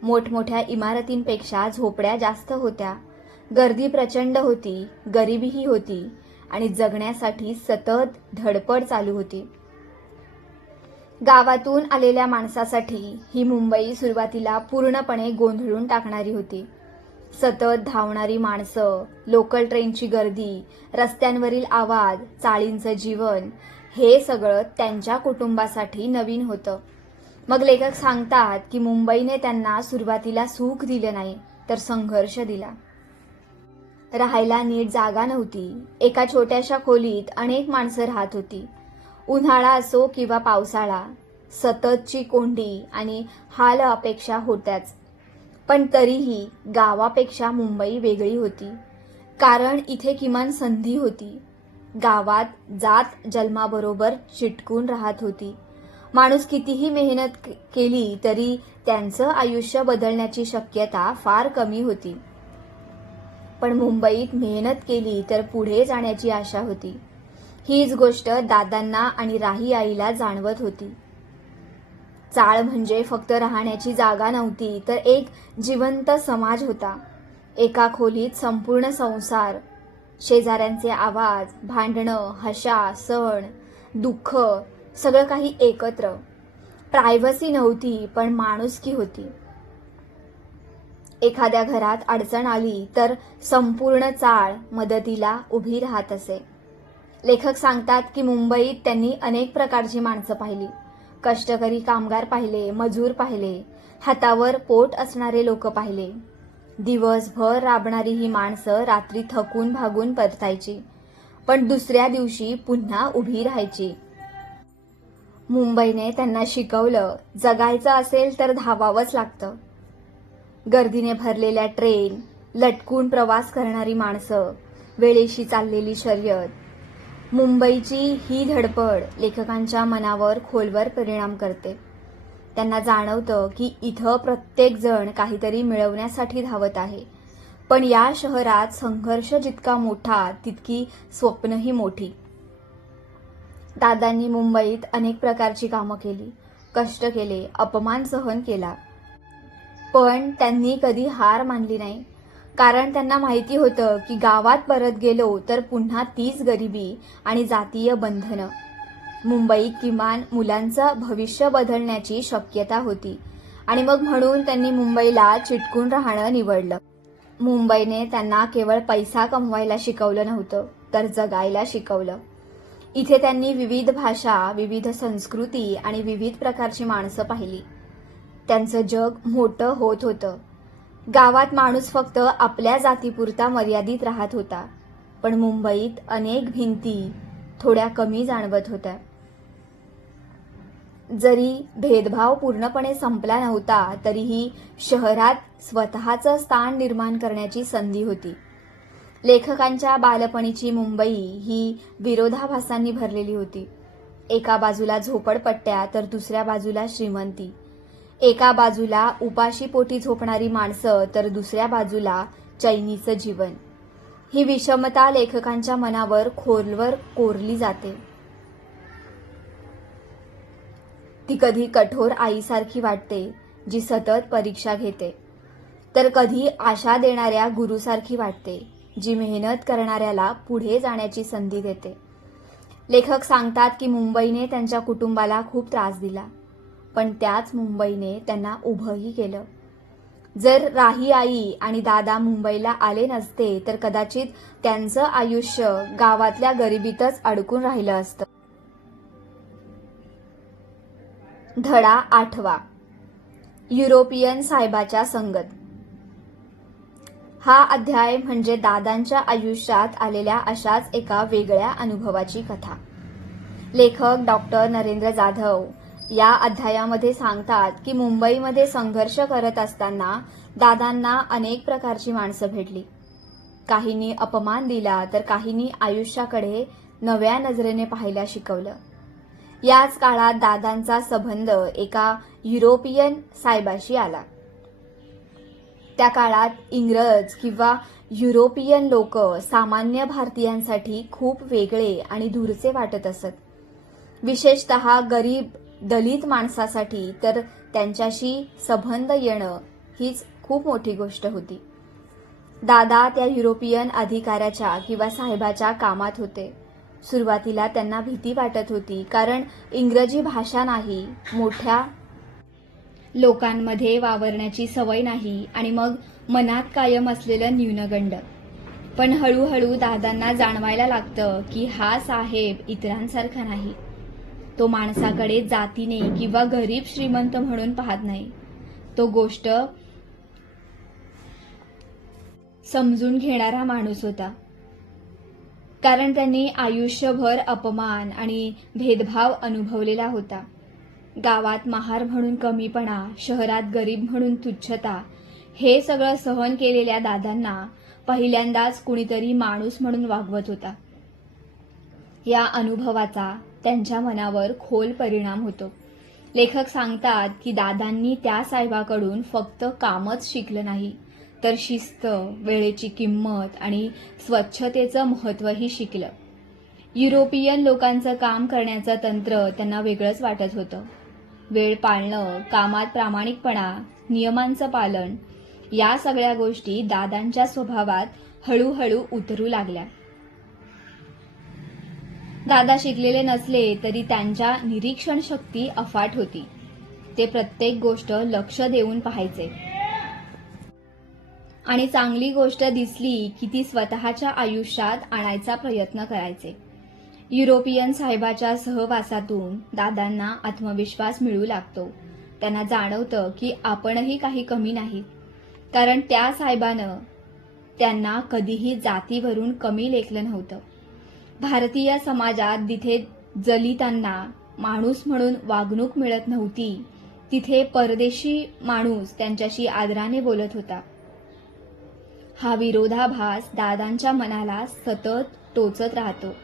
मोठमोठ्या इमारतींपेक्षा झोपड्या जास्त होत्या, गर्दी प्रचंड होती, गरिबीही होती आणि जगण्यासाठी सतत धडपड चालू होती. गावातून आलेल्या माणसासाठी ही मुंबई सुरुवातीला पूर्णपणे गोंधळून टाकणारी होती. सतत धावणारी माणसं, लोकल ट्रेनची गर्दी, रस्त्यांवरील आवाज, चाळींचं जीवन, हे सगळं त्यांच्या कुटुंबासाठी नवीन होतं. मग लेखक सांगतात की मुंबईने त्यांना सुरुवातीला सुख दिलं नाही, तर संघर्ष दिला. राहायला नीट जागा नव्हती. एका छोट्याशा खोलीत अनेक माणसं राहत होती. उन्हाळा असो किंवा पावसाळा, सततची कोंडी आणि हाल अपेक्षा होत्याच. पण तरीही गावापेक्षा मुंबई वेगळी होती, कारण इथे किमान संधी होती. गावात जात जन्माबरोबर चिटकून राहत होती. माणूस कितीही मेहनत केली तरी त्यांचं आयुष्य बदलण्याची शक्यता फार कमी होती. पण मुंबईत मेहनत केली तर पुढे जाण्याची आशा होती. हीच गोष्ट दादांना आणि राही आईला जाणवत होती. चाळ म्हणजे फक्त राहण्याची जागा नव्हती, तर एक जिवंत समाज होता. एका खोलीत संपूर्ण संसार, शेजाऱ्यांचे आवाज, भांडणं, हशा, सण, दुःख, सगळं काही एकत्र. प्रायव्हसी नव्हती, पण माणुसकी होती. एखाद्या घरात अडचण आली तर संपूर्ण चाळ मदतीला उभी राहत असे. लेखक सांगतात की मुंबईत त्यांनी अनेक प्रकारची माणसं पाहिली. कष्टकरी कामगार पाहिले, मजूर पाहिले, हातावर पोट असणारे लोक पाहिले. दिवसभर राबणारी ही माणसं रात्री थकून भागून परतायची, पण दुसऱ्या दिवशी पुन्हा उभी राहायची. मुंबईने त्यांना शिकवलं, जगायचं असेल तर धावावंच लागतं. गर्दीने भरलेल्या ट्रेन, लटकून प्रवास करणारी माणसं, वेळेशी चाललेली शर्यत, मुंबईची ही धडपड लेखकांच्या मनावर खोलवर परिणाम करते. त्यांना जाणवतं की इथं प्रत्येक जण काहीतरी मिळवण्यासाठी धावत आहे, पण या शहरात संघर्ष जितका मोठा तितकी स्वप्नही मोठी. दादांनी मुंबईत अनेक प्रकारची कामं केली, कष्ट केले, अपमान सहन केला, पण त्यांनी कधी हार मानली नाही. कारण त्यांना माहिती होतं की गावात परत गेलो तर पुन्हा तीच गरिबी आणि जातीय बंधनं. मुंबईत किमान मुलांचं भविष्य बदलण्याची शक्यता होती आणि मग म्हणून त्यांनी मुंबईला चिटकून राहणं निवडलं. मुंबईने त्यांना केवळ पैसा कमवायला शिकवलं नव्हतं, तर जगायला शिकवलं. इथे त्यांनी विविध भाषा, विविध संस्कृती आणि विविध प्रकारची माणसं पाहिली. त्यांचं जग मोठं होत होतं. गावात माणूस फक्त आपल्या जातीपुरता मर्यादित राहत होता, पण मुंबईत अनेक भिंती थोड्या कमी जाणवत होत्या. जरी भेदभाव पूर्णपणे संपला नव्हता, तरीही शहरात स्वतःचं स्थान निर्माण करण्याची संधी होती. लेखकांच्या बालपणीची मुंबई ही विरोधाभासांनी भरलेली होती. एका बाजूला झोपडपट्ट्या तर दुसऱ्या बाजूला श्रीमंती. एका बाजूला उपाशीपोटी झोपणारी माणसं तर दुसऱ्या बाजूला चैनीचं जीवन. ही विषमता लेखकांच्या मनावर खोलवर कोरली जाते. ती कधी कठोर आईसारखी वाटते, जी सतत परीक्षा घेते, तर कधी आशा देणाऱ्या गुरुसारखी वाटते, जी मेहनत करणाऱ्याला पुढे जाण्याची संधी देते. लेखक सांगतात की मुंबईने त्यांच्या कुटुंबाला खूप त्रास दिला, पण त्याच मुंबईने त्यांना उभंही केलं. जर राही आई आणि दादा मुंबईला आले नसते तर कदाचित त्यांचं आयुष्य गावातल्या गरिबीतच अडकून राहिलं असतं. धडा 8वा. युरोपियन साहेबाच्या संगत. हा अध्याय म्हणजे दादांच्या आयुष्यात आलेल्या अशाच एका वेगळ्या अनुभवाची कथा. लेखक डॉक्टर नरेंद्र जाधव या अध्यायामध्ये सांगतात की मुंबईमध्ये संघर्ष करत असताना दादांना अनेक प्रकारची माणसं भेटली. काहींनी अपमान दिला तर काहींनी आयुष्याकडे नव्या नजरेने पाहायला शिकवलं. याच काळात दादांचा संबंध एका युरोपियन साहेबाशी आला. त्या काळात इंग्रज किंवा युरोपियन लोक सामान्य भारतीयांसाठी खूप वेगळे आणि दूरचे वाटत असत. विशेषतः गरीब दलित माणसासाठी तर त्यांच्याशी संबंध येणं हीच खूप मोठी गोष्ट होती. दादा त्या युरोपियन अधिकाऱ्याच्या किंवा साहेबाच्या कामात होते. सुरुवातीला त्यांना भीती वाटत होती, कारण इंग्रजी भाषा नाही, मोठ्या लोकांमध्ये वावरण्याची सवय नाही आणि मग मनात कायम असलेलं न्यूनगंड. पण हळूहळू दादांना जाणवायला लागतं की हा साहेब इतरांसारखा नाही. तो माणसाकडे जातीने किंवा गरीब श्रीमंत म्हणून पाहत नाही. तो गोष्ट समजून घेणारा माणूस होता. कारण त्यांनी आयुष्यभर अपमान आणि भेदभाव अनुभवलेला होता. गावात महार म्हणून कमीपणा, शहरात गरीब म्हणून तुच्छता, हे सगळं सहन केलेल्या दादांना पहिल्यांदाच कुणीतरी माणूस म्हणून वागवत होता. या अनुभवाचा त्यांच्या मनावर खोल परिणाम होतो. लेखक सांगतात की दादांनी त्या साहेबाकडून फक्त कामच शिकलं नाही, तर शिस्त, वेळेची किंमत आणि स्वच्छतेचं महत्त्वही शिकलं. युरोपियन लोकांचं काम करण्याचं तंत्र त्यांना वेगळंच वाटत होतं. वेळ पाळणं, कामात प्रामाणिकपणा, नियमांचं पालन, या सगळ्या गोष्टी दादांच्या स्वभावात हळूहळू उतरू लागल्या. दादा शिकलेले नसले तरी त्यांच्या निरीक्षण शक्ती अफाट होती. ते प्रत्येक गोष्ट लक्ष देऊन पाहायचे आणि चांगली गोष्ट दिसली की ती स्वतःच्या आयुष्यात आणायचा प्रयत्न करायचे. युरोपियन साहेबाच्या सहवासातून दादांना आत्मविश्वास मिळू लागतो. त्यांना जाणवतं की आपणही काही कमी नाही, कारण त्या साहेबानं त्यांना कधीही जातीवरून कमी लेखलं नव्हतं. भारतीय समाजात जिथे दलितांना माणूस म्हणून वागणूक मिळत नव्हती, तिथे परदेशी माणूस त्यांच्याशी आदराने बोलत होता. हा विरोधाभास दादांच्या मनाला सतत टोचत राहतो.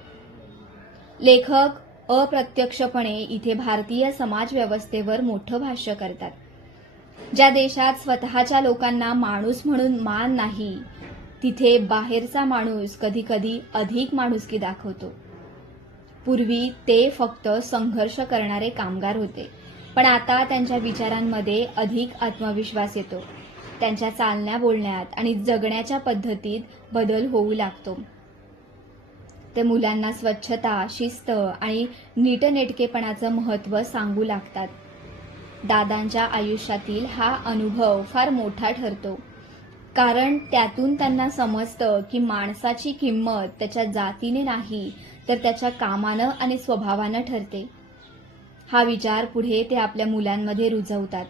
लेखक अप्रत्यक्षपणे इथे भारतीय समाज व्यवस्थेवर मोठं भाष्य करतात. ज्या देशात स्वतःच्या लोकांना माणूस म्हणून मान नाही, तिथे बाहेरचा माणूस कधी कधी अधिक माणुसकी दाखवतो. पूर्वी ते फक्त संघर्ष करणारे कामगार होते, पण आता त्यांच्या विचारांमध्ये अधिक आत्मविश्वास येतो. त्यांच्या चालण्या बोलण्यात आणि जगण्याच्या पद्धतीत बदल होऊ लागतो. ते मुलांना स्वच्छता, शिस्त आणि नीटनेटकेपणाचं महत्त्व सांगू लागतात. दादांच्या आयुष्यातील हा अनुभव फार मोठा ठरतो, कारण त्यातून त्यांना समजतं की माणसाची किंमत त्याच्या जातीने नाही, तर त्याच्या कामानं आणि स्वभावानं ठरते. हा विचार पुढे ते आपल्या मुलांमध्ये रुजवतात.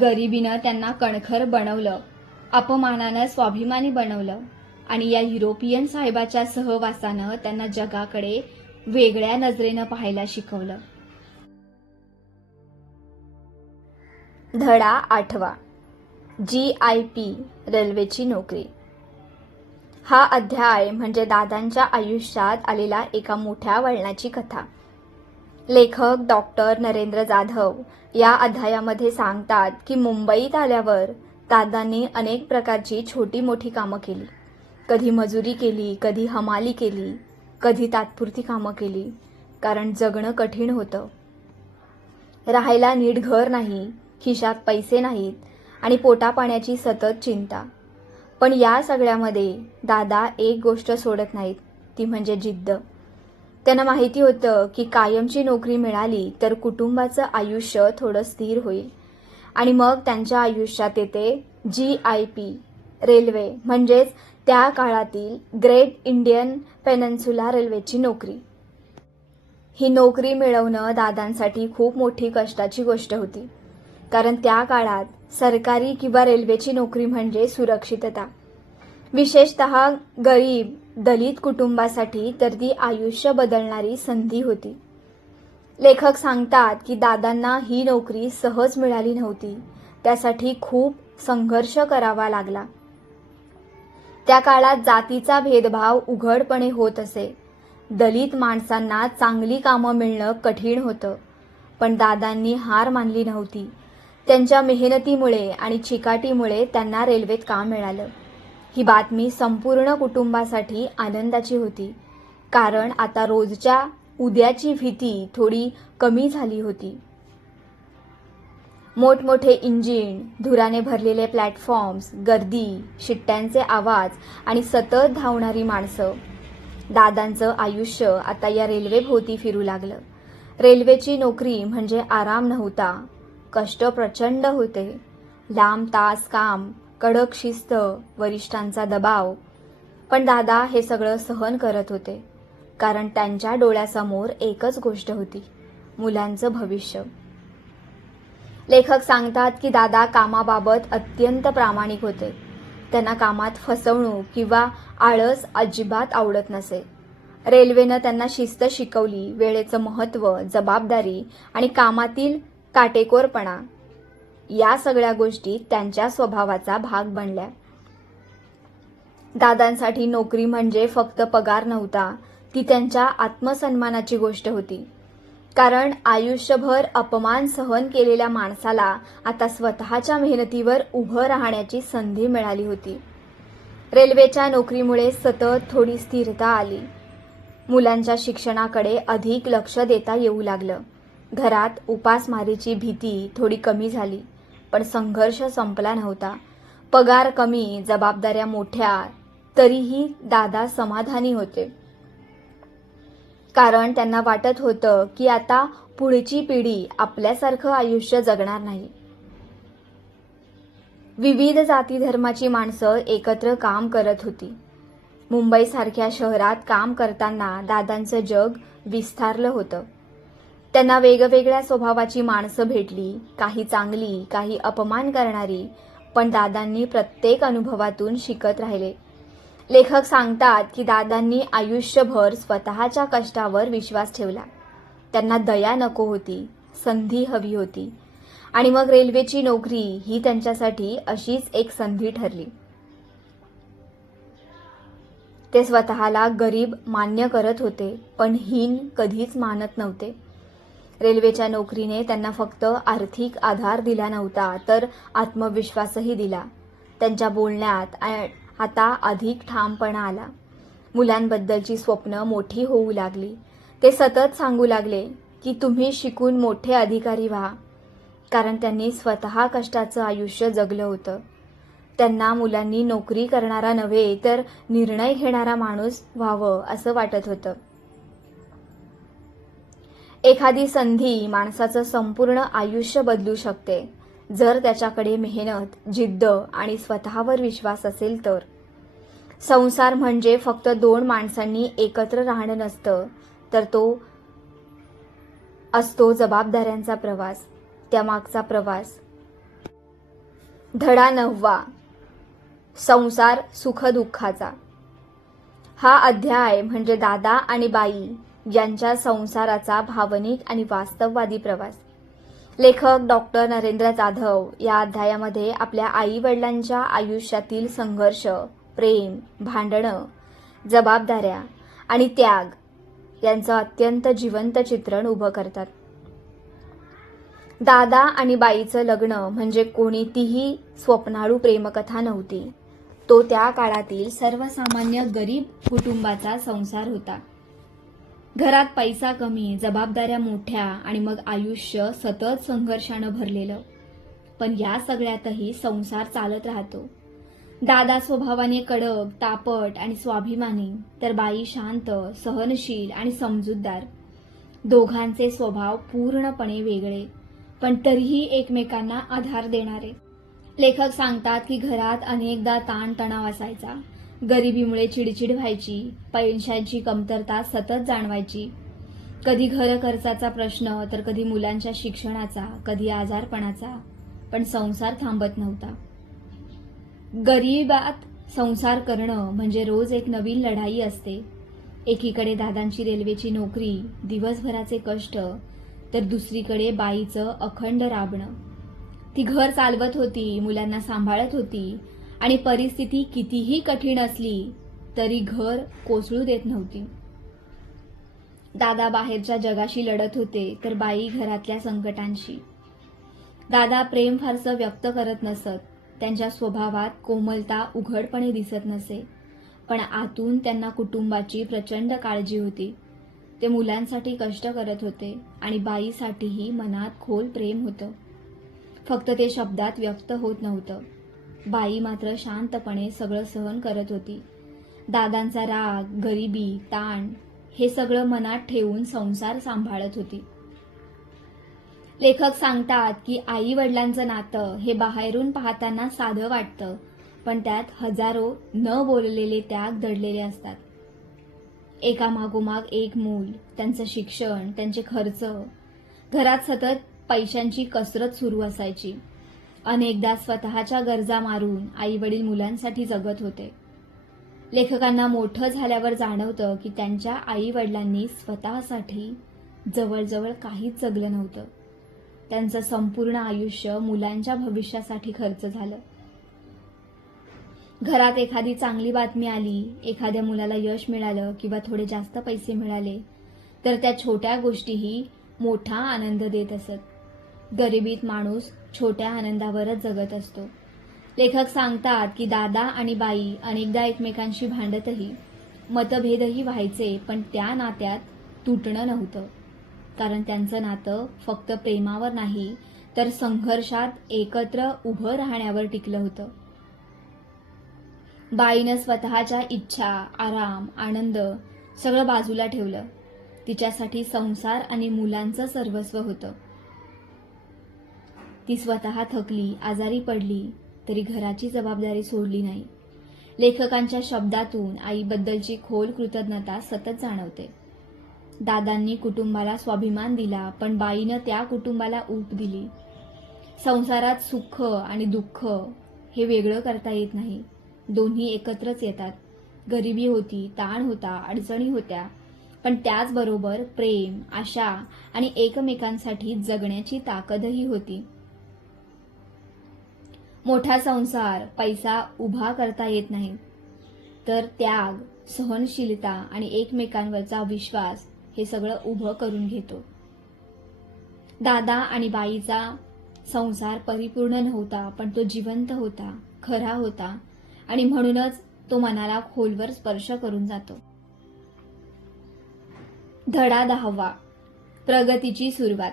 गरिबीनं त्यांना कणखर बनवलं, अपमानानं स्वाभिमानी बनवलं आणि या युरोपियन साहेबाच्या सहवासानं त्यांना जगाकडे वेगळ्या नजरेनं पाहायला शिकवलं. धडा 8वा. GIP रेल्वेची नोकरी. हा अध्याय म्हणजे दादांच्या आयुष्यात आलेला एका मोठ्या वळणाची कथा. लेखक डॉक्टर नरेंद्र जाधव या अध्यायामध्ये सांगतात की मुंबईत आल्यावर दादांनी अनेक प्रकारची छोटी मोठी कामं केली. कधी मजुरी केली, कधी हमाली केली, कधी तात्पुरती कामं केली, कारण जगणं कठीण होतं. राहायला नीट घर नाही, खिशात पैसे नाहीत आणि पोटापाण्याची सतत चिंता. पण या सगळ्यामध्ये दादा एक गोष्ट सोडत नाहीत, ती म्हणजे जिद्द. त्यांना माहिती होतं की कायमची नोकरी मिळाली तर कुटुंबाचं आयुष्य थोडं स्थिर होईल आणि मग त्यांच्या आयुष्यात येते GIP रेल्वे, म्हणजेच त्या काळातील ग्रेट इंडियन पेनिन्सुला रेल्वेची नोकरी. ही नोकरी मिळवणं दादांसाठी खूप मोठी कष्टाची गोष्ट होती, कारण त्या काळात सरकारी किंवा रेल्वेची नोकरी म्हणजे सुरक्षितता. विशेषतः गरीब दलित कुटुंबासाठी तर ती आयुष्य बदलणारी संधी होती. लेखक सांगतात की दादांना ही नोकरी सहज मिळाली नव्हती, त्यासाठी खूप संघर्ष करावा लागला. त्या काळात जातीचा भेदभाव उघडपणे होत असे. दलित माणसांना चांगली कामं मिळणं कठीण होतं, पण दादांनी हार मानली नव्हती. त्यांच्या मेहनतीमुळे आणि चिकाटीमुळे त्यांना रेल्वेत काम मिळालं. ही बातमी संपूर्ण कुटुंबासाठी आनंदाची होती, कारण आता रोजच्या उद्याची भीती थोडी कमी झाली होती. मोठमोठे इंजिन, धुराने भरलेले प्लॅटफॉर्म्स, गर्दी, शिट्ट्यांचे आवाज आणि सतत धावणारी माणसं. दादांचं आयुष्य आता या रेल्वेभोवती फिरू लागलं. रेल्वेची नोकरी म्हणजे आराम नव्हता, कष्ट प्रचंड होते. लांब तास काम, कडक शिस्त, वरिष्ठांचा दबाव. पण दादा हे सगळं सहन करत होते, कारण त्यांच्या डोळ्यासमोर एकच गोष्ट होती, मुलांचं भविष्य. लेखक सांगतात की दादा कामाबाबत अत्यंत प्रामाणिक होते. त्यांना कामात फसवणूक किंवा आळस अजिबात आवडत नसे. रेल्वेनं त्यांना शिस्त शिकवली, वेळेचं महत्त्व, जबाबदारी आणि कामातील काटेकोरपणा. या सगळ्या गोष्टी त्यांच्या स्वभावाचा भाग बनल्या. दादांसाठी नोकरी म्हणजे फक्त पगार नव्हता, ती त्यांच्या आत्मसन्मानाची गोष्ट होती. कारण आयुष्यभर अपमान सहन केलेल्या माणसाला आता स्वतःच्या मेहनतीवर उभं राहण्याची संधी मिळाली होती. रेल्वेच्या नोकरीमुळे सतत थोडी स्थिरता आली. मुलांच्या शिक्षणाकडे अधिक लक्ष देता येऊ लागलं. घरात उपासमारीची भीती थोडी कमी झाली, पण संघर्ष संपला नव्हता. पगार कमी, जबाबदाऱ्या मोठ्या, तरीही दादा समाधानी होते. कारण त्यांना वाटत होतं की आता पुढची पिढी आपल्यासारखं आयुष्य जगणार नाही. विविध जाती धर्माची माणसं एकत्र काम करत होती. मुंबईसारख्या शहरात काम करताना दादांचं जग विस्तारलं होतं. त्यांना वेगवेगळ्या स्वभावाची माणसं भेटली, काही चांगली, काही अपमान करणारी, पण दादांनी प्रत्येक अनुभवातून शिकत राहिले. लेखक सांगतात की दादांनी आयुष्यभर स्वतःच्या कष्टावर विश्वास ठेवला. त्यांना दया नको होती, संधी हवी होती. आणि मग रेल्वेची नोकरी ही त्यांच्यासाठी अशीच एक संधी ठरली. ते स्वतःला गरीब मान्य करत होते, पण हीन कधीच मानत नव्हते. रेल्वेच्या नोकरीने त्यांना फक्त आर्थिक आधार दिला नव्हता, तर आत्मविश्वासही दिला. त्यांच्या बोलण्यात आता अधिक ठामपणा आला. मुलांबद्दलची स्वप्न मोठी होऊ लागली. ते सतत सांगू लागले की तुम्ही शिकून मोठे अधिकारी व्हा, कारण त्यांनी स्वतः कष्टाचं आयुष्य जगलं होतं. त्यांना मुलांनी नोकरी करणारा नव्हे, तर निर्णय घेणारा माणूस व्हावं असं वाटत होतं. एखादी संधी माणसाचं संपूर्ण आयुष्य बदलू शकते, जर त्याच्याकडे मेहनत, जिद्द आणि स्वतःवर विश्वास असेल तर. संसार म्हणजे फक्त दोन माणसांनी एकत्र राहणं नसतं, तर तो असतो जबाबदाऱ्यांचा प्रवास, त्यामागचा प्रवास. धडा 9, संसार सुखदुःखाचा. हा अध्याय म्हणजे दादा आणि बाई यांच्या संसाराचा भावनिक आणि वास्तववादी प्रवास. लेखक डॉक्टर नरेंद्र जाधव या अध्यायामध्ये आपल्या आई वडिलांच्या आयुष्यातील संघर्ष, प्रेम, भांडणं, जबाबदाऱ्या आणि त्याग यांचं अत्यंत जिवंत चित्रण उभं करतात. दादा आणि बाईचं लग्न म्हणजे कोणतीही स्वप्नाळू प्रेमकथा नव्हती. तो त्या काळातील सर्वसामान्य गरीब कुटुंबाचा संसार होता. घरात पैसा कमी, जबाबदाऱ्या मोठ्या आणि मग आयुष्य सतत संघर्षानं भरलेलं. पण या सगळ्यातही संसार चालत राहतो. दादा स्वभावाने कडक, तापट आणि स्वाभिमानी, तर बाई शांत, सहनशील आणि समजूतदार. दोघांचे स्वभाव पूर्णपणे वेगळे, पण तरीही एकमेकांना आधार देणारे. लेखक सांगतात की घरात अनेकदा ताणतणाव असायचा. गरिबीमुळे चिडचिड व्हायची, पैशांची कमतरता सतत जाणवायची. कधी घर खर्चाचा प्रश्न, तर कधी मुलांच्या शिक्षणाचा, कधी आजारपणाचा. पण संसार थांबत नव्हता. गरिबात संसार करणं म्हणजे रोज एक नवीन लढाई असते. एकीकडे दादांची रेल्वेची नोकरी, दिवसभराचे कष्ट, तर दुसरीकडे बाईचं अखंड राबणं. ती घर चालवत होती, मुलांना सांभाळत होती आणि परिस्थिती कितीही कठीण असली तरी घर कोसळू देत नव्हती. दादा बाहेरच्या जगाशी लढत होते, तर बाई घरातल्या संकटांशी. दादा प्रेम फारसं व्यक्त करत नसत. त्यांच्या स्वभावात कोमलता उघडपणे दिसत नसे, पण आतून त्यांना कुटुंबाची प्रचंड काळजी होती. ते मुलांसाठी कष्ट करत होते आणि बाईसाठीही मनात खोल प्रेम होतं. फक्त ते शब्दात व्यक्त होत नव्हतं. बाई मात्र शांतपणे सगळं सहन करत होती. दादांचा राग, गरिबी, ताण हे सगळं मनात ठेवून संसार सांभाळत होती. लेखक सांगतात की आई वडिलांचं नातं हे बाहेरून पाहताना साधं वाटतं, पण त्यात हजारो न बोललेले त्याग दडलेले असतात. एकामागोमाग एक मूल, त्यांचं शिक्षण, त्यांचे खर्च, घरात सतत पैशांची कसरत सुरू असायची. अनेकदा स्वतःच्या गरजा मारून आई वडील मुलांसाठी जगत होते. लेखकांना मोठं झाल्यावर जाणवतं की त्यांच्या आई वडिलांनी स्वतःसाठी जवळजवळ काहीच जगलं नव्हतं. त्यांचं संपूर्ण आयुष्य मुलांच्या भविष्यासाठी खर्च झालं. घरात एखादी चांगली बातमी आली, एखाद्या मुलाला यश मिळालं किंवा थोडे जास्त पैसे मिळाले, तर त्या छोट्या गोष्टीही मोठा आनंद देत असत. गरिबीत माणूस छोट्या आनंदावरच जगत असतो. लेखक सांगतात की दादा आणि बाई अनेकदा एकमेकांशी भांडतही, मतभेदही व्हायचे, पण त्या नात्यात तुटणं नव्हतं. कारण त्यांचं नातं फक्त प्रेमावर नाही, तर संघर्षात एकत्र उभं राहण्यावर टिकलं होतं. बाईनं स्वतःच्या इच्छा, आराम, आनंद सगळं बाजूला ठेवलं. तिच्यासाठी संसार आणि मुलांचं सर्वस्व होतं. ती स्वतः थकली, आजारी पडली, तरी घराची जबाबदारी सोडली नाही. लेखकांच्या शब्दातून आईबद्दलची खोल कृतज्ञता सतत जाणवते. दादांनी कुटुंबाला स्वाभिमान दिला, पण बाईनं त्या कुटुंबाला ऊब दिली. संसारात सुख आणि दुःख हे वेगळं करता येत नाही, दोन्ही एकत्रच येतात. गरिबी होती, ताण होता, अडचणी होत्या, पण त्याचबरोबर प्रेम, आशा आणि एकमेकांसाठी जगण्याची ताकदही होती. मोठा संसार पैसा उभा करता येत नाही, तर त्याग, सहनशीलता आणि एकमेकांवरचा विश्वास हे सगळं उभं करून घेतो. दादा आणि बाईचा संसार परिपूर्ण नव्हता, पण तो जिवंत होता, खरा होता आणि म्हणूनच तो मनाला खोलवर स्पर्श करून जातो. धडा 10. प्रगतीची सुरुवात.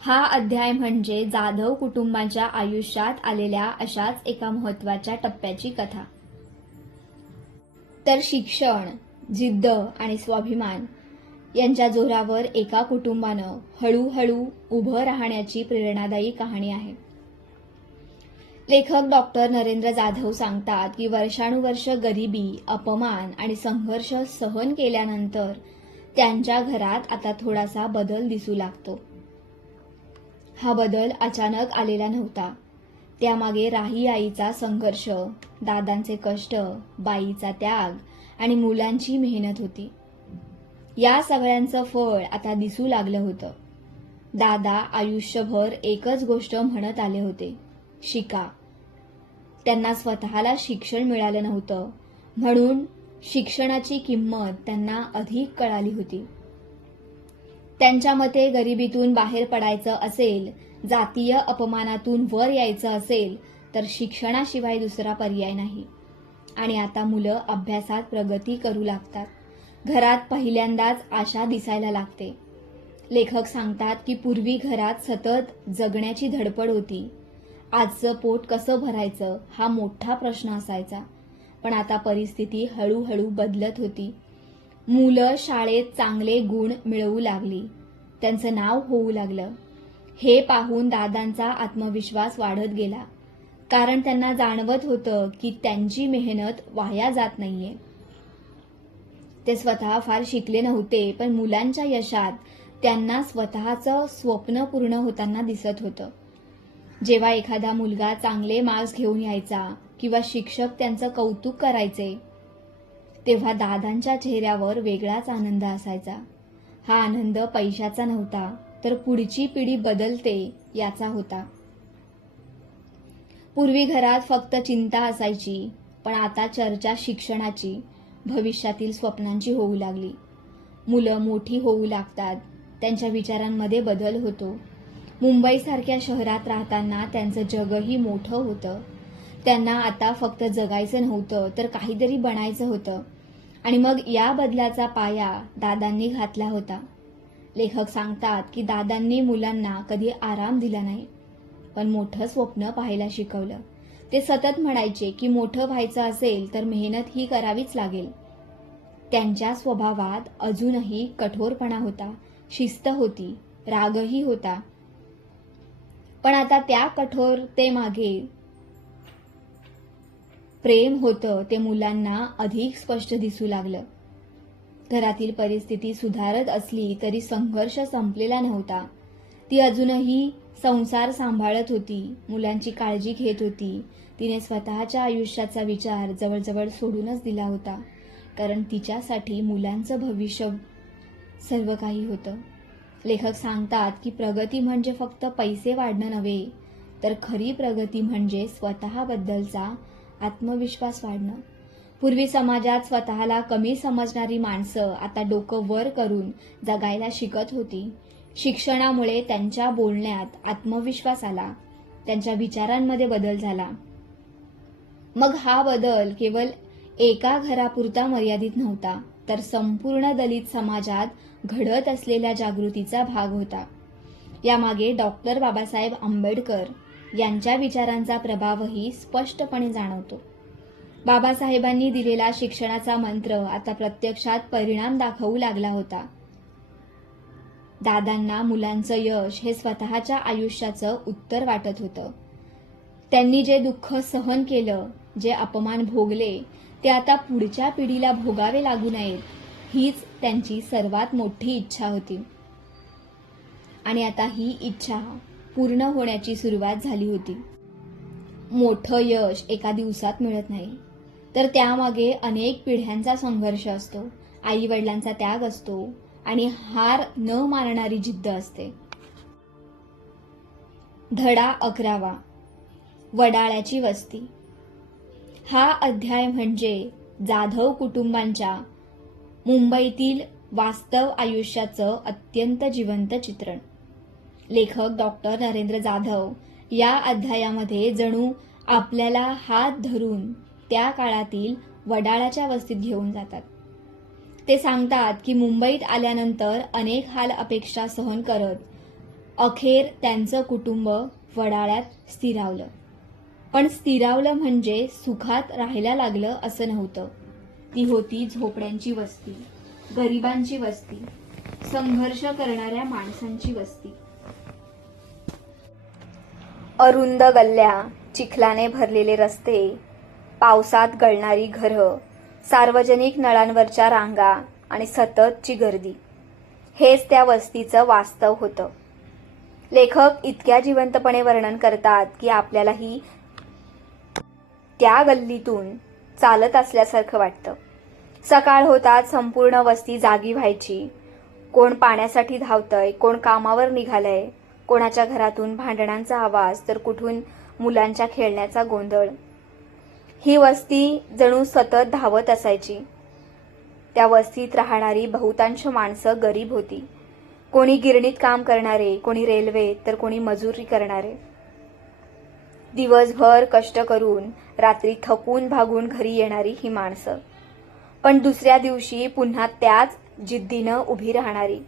हा अध्याय म्हणजे जाधव कुटुंबाच्या आयुष्यात आलेल्या अशाच एका महत्त्वाच्या टप्प्याची कथा. तर शिक्षण, जिद्द आणि स्वाभिमान यांच्या जोरावर एका कुटुंबानं हळूहळू उभं राहण्याची प्रेरणादायी कहाणी आहे. लेखक डॉक्टर नरेंद्र जाधव सांगतात की वर्षानुवर्ष गरिबी, अपमान आणि संघर्ष सहन केल्यानंतर त्यांच्या घरात आता थोडासा बदल दिसू लागतो. हा बदल अचानक आलेला नव्हता. त्यामागे राही आईचा संघर्ष, दादांचे कष्ट, बाईचा त्याग आणि मुलांची मेहनत होती. या सगळ्यांचं फळ आता दिसू लागलं होतं. दादा आयुष्यभर एकच गोष्ट म्हणत आले होते, शिका. त्यांना स्वतःला शिक्षण मिळालं नव्हतं, म्हणून शिक्षणाची किंमत त्यांना अधिक कळाली होती. त्यांच्या मते गरिबीतून बाहेर पडायचं असेल, जातीय अपमानातून वर यायचं असेल, तर शिक्षणाशिवाय दुसरा पर्याय नाही. आणि आता मुलं अभ्यासात प्रगती करू लागतात. घरात पहिल्यांदाच आशा दिसायला लागते. लेखक सांगतात की पूर्वी घरात सतत जगण्याची धडपड होती. आजचं पोट कसं भरायचं हा मोठा प्रश्न असायचा. पण आता परिस्थिती हळूहळू बदलत होती. मुलं शाळेत चांगले गुण मिळवू लागली, त्यांचं नाव होऊ लागलं. हे पाहून दादांचा आत्मविश्वास वाढत गेला, कारण त्यांना जाणवत होतं की त्यांची मेहनत वाया जात नाहीये. ते स्वतः फार शिकले नव्हते, पण मुलांच्या यशात त्यांना स्वतःचं स्वप्न पूर्ण होताना दिसत होतं. जेव्हा एखादा मुलगा चांगले मार्क्स घेऊन यायचा किंवा शिक्षक त्यांचं कौतुक करायचे, तेव्हा दादांच्या चेहऱ्यावर वेगळाच आनंद असायचा. हा आनंद पैशाचा नव्हता, तर पुढची पिढी बदलते याचा होता. पूर्वी घरात फक्त चिंता असायची, पण आता चर्चा शिक्षणाची, भविष्यातील स्वप्नांची होऊ लागली. मुलं मोठी होऊ लागतात, त्यांच्या विचारांमध्ये बदल होतो. मुंबईसारख्या शहरात राहताना त्यांचं जगही मोठं होतं. त्यांना आता फक्त जगायचं नव्हतं, तर काहीतरी बनायचं होतं. आणि मग या बदलाचा पाया दादांनी घातला होता. लेखक सांगतात की दादांनी मुलांना कधी आराम दिला नाही, पण मोठं स्वप्न पाहायला शिकवलं. ते सतत म्हणायचे की मोठं व्हायचं असेल तर मेहनत ही करावीच लागेल. त्यांच्या स्वभावात अजूनही कठोरपणा होता, शिस्त होती, रागही होता. पण आता त्या कठोरतेमागे प्रेम होतं, ते मुलांना अधिक स्पष्ट दिसू लागलं. घरातील परिस्थिती सुधारत असली तरी संघर्ष संपलेला नव्हता. ती अजूनही संसार सांभाळत होती, मुलांची काळजी घेत होती. तिने स्वतःच्या आयुष्याचा विचार जवळजवळ सोडूनच दिला होता, कारण तिच्यासाठी मुलांचं भविष्य सर्व काही होतं. लेखक सांगतात की प्रगती म्हणजे फक्त पैसे वाढणं नव्हे, तर खरी प्रगती म्हणजे स्वतःबद्दलचा आत्मविश्वास वाढणं. पूर्वी समाजात स्वतःला कमी समजणारी माणसं आता डोकं वर करून जगायला शिकत होती. शिक्षणामुळे त्यांच्या बोलण्यात आत्मविश्वास आला, त्यांच्या विचारांमध्ये बदल झाला. मग हा बदल केवळ एका घरापुरता मर्यादित नव्हता, तर संपूर्ण दलित समाजात घडत असलेल्या जागृतीचा भाग होता. यामागे डॉक्टर बाबासाहेब आंबेडकर यांच्या विचारांचा प्रभावही स्पष्टपणे जाणवतो. बाबासाहेबांनी दिलेला शिक्षणाचा मंत्र आता प्रत्यक्षात परिणाम दाखवू लागला होता. दादांना मुलांचं यश हे स्वतःच्या आयुष्याचं उत्तर वाटत होतं. त्यांनी जे दुःख सहन केलं, जे अपमान भोगले, ते आता पुढच्या पिढीला भोगावे लागू नयेत, हीच त्यांची सर्वात मोठी इच्छा होती. आणि आता ही इच्छा पूर्ण होण्याची सुरुवात झाली होती. मोठं यश एका दिवसात मिळत नाही, तर त्यामागे अनेक पिढ्यांचा संघर्ष असतो, आई वडिलांचा त्याग असतो आणि हार न मानणारी जिद्द असते. धडा 11, वडाळ्याची वस्ती. हा अध्याय म्हणजे जाधव कुटुंबांच्या मुंबईतील वास्तव आयुष्याचं अत्यंत जिवंत चित्रण. लेखक डॉक्टर नरेंद्र जाधव या अध्यायामध्ये जणू आपल्याला हात धरून त्या काळातील वडाळ्याच्या वस्तीत घेऊन जातात. ते सांगतात की मुंबईत आल्यानंतर अनेक हाल अपेक्षा सहन करत अखेर त्यांचं कुटुंब वडाळ्यात स्थिरावलं. पण स्थिरावलं म्हणजे सुखात राहायला लागलं असं नव्हतं. ती होती झोपड्यांची वस्ती, गरिबांची वस्ती, संघर्ष करणाऱ्या माणसांची वस्ती. अरुंद गल्ल्या, चिखलाने भरलेले रस्ते, पावसात गळणारी घरं, सार्वजनिक नळांवरच्या रांगा आणि सततची गर्दी, हेच त्या वस्तीचं वास्तव होतं. लेखक इतक्या जिवंतपणे वर्णन करतात की आपल्यालाही त्या गल्लीतून चालत असल्यासारखं वाटतं. सकाळ होताच संपूर्ण वस्ती जागी व्हायची. कोण पाण्यासाठी धावतंय, कोण कामावर निघालंय, कोणाच्या घरातून भांडणांचा आवाज, तर कुठून मुलांच्या खेळण्याचा गोंधळ. ही वस्ती जणू सतत धावत असायची. त्या वस्तीत राहणारी बहुतांश माणसं गरीब होती. कोणी गिरणीत काम करणारे, कोणी रेल्वेत, तर कोणी मजुरी करणारे. दिवसभर कष्ट करून रात्री थकून भागून घरी येणारी ही माणसं, पण दुसऱ्या दिवशी पुन्हा त्याच जिद्दीनं उभी राहणारी.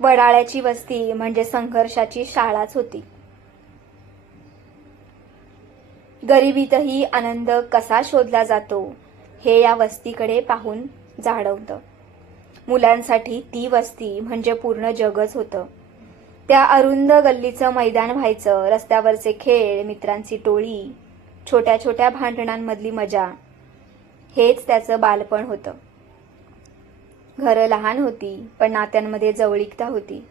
वडाळ्याची वस्ती म्हणजे संघर्षाची शाळाच होती. गरिबीतही आनंद कसा शोधला जातो हे या वस्तीकडे पाहून जाणवतं. मुलांसाठी ती वस्ती म्हणजे पूर्ण जगच होतं. त्या अरुंद गल्लीचं मैदान व्हायचं, रस्त्यावरचे खेळ, मित्रांची टोळी, छोट्या छोट्या भांडणांमधली मजा, हेच त्याचं बालपण होतं. घरं लहान होती, पण नात्यांमध्ये जवळीकता होती.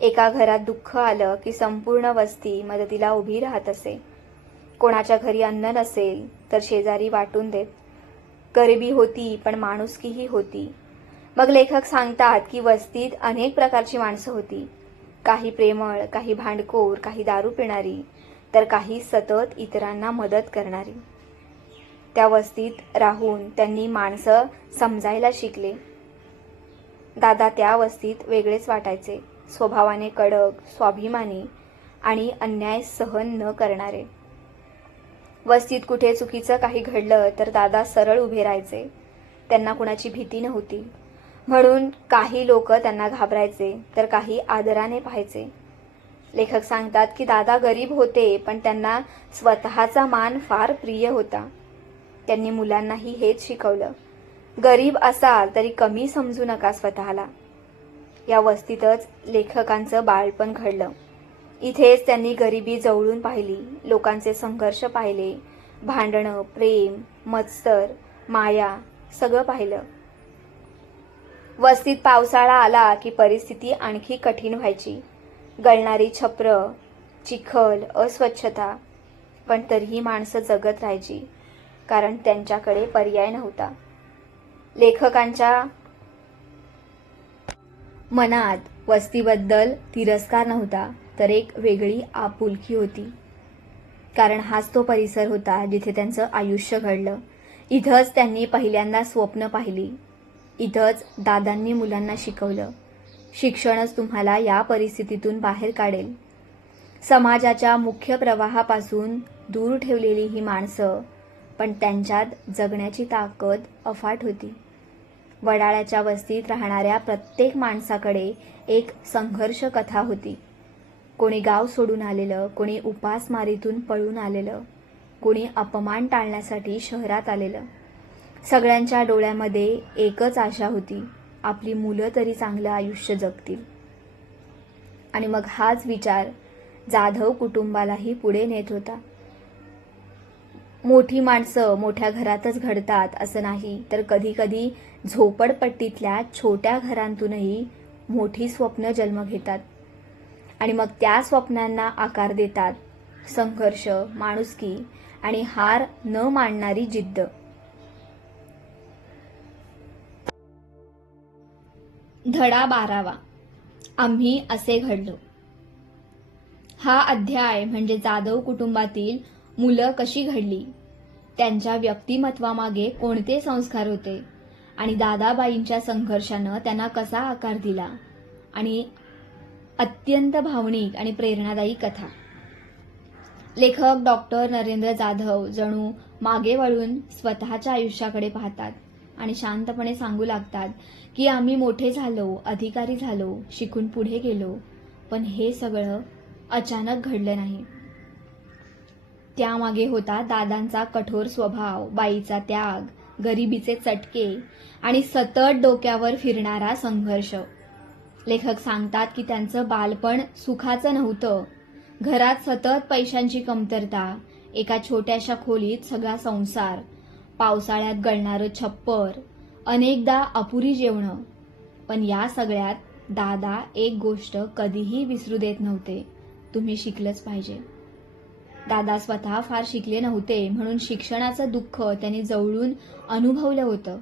एका घरात दुःख आलं की संपूर्ण वस्ती मदतीला उभी राहत असे. कोणाच्या घरी अन्न नसेल तर शेजारी वाटून देत. गरिबी होती पण माणुसकीही होती. मग लेखक सांगतात की वस्तीत अनेक प्रकारची माणसं होती. काही प्रेमळ, काही भांडखोर, काही दारू पिणारी, तर काही सतत इतरांना मदत करणारी. त्या वस्तीत राहून त्यांनी माणसं समजायला शिकले. दादा त्या वस्तीत वेगळेच वाटायचे, स्वभावाने कडक, स्वाभिमानी आणि अन्याय सहन न करणारे. वस्तीत कुठे चुकीचं काही घडलं तर दादा सरळ उभे राहायचे. त्यांना कुणाची भीती नव्हती. म्हणून काही लोक त्यांना घाबरायचे तर काही आदराने पाहायचे. लेखक सांगतात की दादा गरीब होते पण त्यांना स्वतःचा मान फार प्रिय होता. त्यांनी मुलांनाही हेच शिकवलं, गरीब असाल तरी कमी समजू नका स्वतःला. या वस्तीतच लेखकांचं बाळपण घडलं. इथेच त्यांनी गरिबी जवळून पाहिली, लोकांचे संघर्ष पाहिले, भांडणं, प्रेम, मत्सर, माया सगळं पाहिलं. वस्तीत पावसाळा आला की परिस्थिती आणखी कठीण व्हायची. गळणारी छप्रं, चिखल, अस्वच्छता, पण तरीही माणसं जगत राहायची, कारण त्यांच्याकडे पर्याय नव्हता. लेखकांच्या मनात वस्तीबद्दल तिरस्कार नव्हता, तर एक वेगळी आपुलकी होती. कारण हाच तो परिसर होता जिथे त्यांचं आयुष्य घडलं. इथंच त्यांनी पहिल्यांदा स्वप्न पाहिली. इथंच दादांनी मुलांना शिकवलं, शिक्षणच तुम्हाला या परिस्थितीतून बाहेर काढेल. समाजाच्या मुख्य प्रवाहापासून दूर ठेवलेली ही माणसं, पण त्यांच्यात जगण्याची ताकद अफाट होती. वडाळ्याच्या वस्तीत राहणाऱ्या प्रत्येक माणसाकडे एक संघर्ष कथा होती. कोणी गाव सोडून आलेलं, कोणी उपासमारीतून पळून आलेलं, कोणी अपमान टाळण्यासाठी शहरात आलेलं. सगळ्यांच्या डोळ्यामध्ये एकच आशा होती, आपली मुलं तरी चांगलं आयुष्य जगतील. आणि मग हाच विचार जाधव कुटुंबालाही पुढे नेत होता. मोठी माणसं मोठ्या घरातच घडतात असं नाही, तर कधी कधी झोपडपट्टीतल्या छोट्या घरांतूनही मोठी स्वप्न जन्म घेतात. आणि मग त्या स्वप्नांना आकार देतात संघर्ष, माणुसकी आणि हार न मानणारी जिद्द. धडा 12वा, आम्ही असे घडलो. हा अध्याय म्हणजे जाधव कुटुंबातील मुलं कशी घडली, त्यांच्या व्यक्तिमत्वामागे कोणते संस्कार होते आणि दादाबाईंच्या संघर्षानं त्यांना कसा आकार दिला, आणि अत्यंत भावनिक आणि प्रेरणादायी कथा. लेखक डॉक्टर नरेंद्र जाधव जणू मागे वळून स्वतःच्या आयुष्याकडे पाहतात आणि शांतपणे सांगू लागतात की आम्ही मोठे झालो, अधिकारी झालो, शिकून पुढे गेलो, पण हे सगळं अचानक घडलं नाही. त्यामागे होता दादांचा कठोर स्वभाव, बाईचा त्याग, गरिबीचे चटके आणि सतत डोक्यावर फिरणारा संघर्ष. लेखक सांगतात की त्यांचं बालपण सुखाचं नव्हतं. घरात सतत पैशांची कमतरता, एका छोट्याशा खोलीत सगळा संसार, पावसाळ्यात गळणारं छप्पर, अनेकदा अपुरी जेवणं. पण या सगळ्यात दादा एक गोष्ट कधीही विसरू देत नव्हते, तुम्ही शिकलंच पाहिजे. दादा स्वतः फार शिकले नव्हते, म्हणून शिक्षणाचं दुःख त्यांनी जवळून अनुभवलं होतं.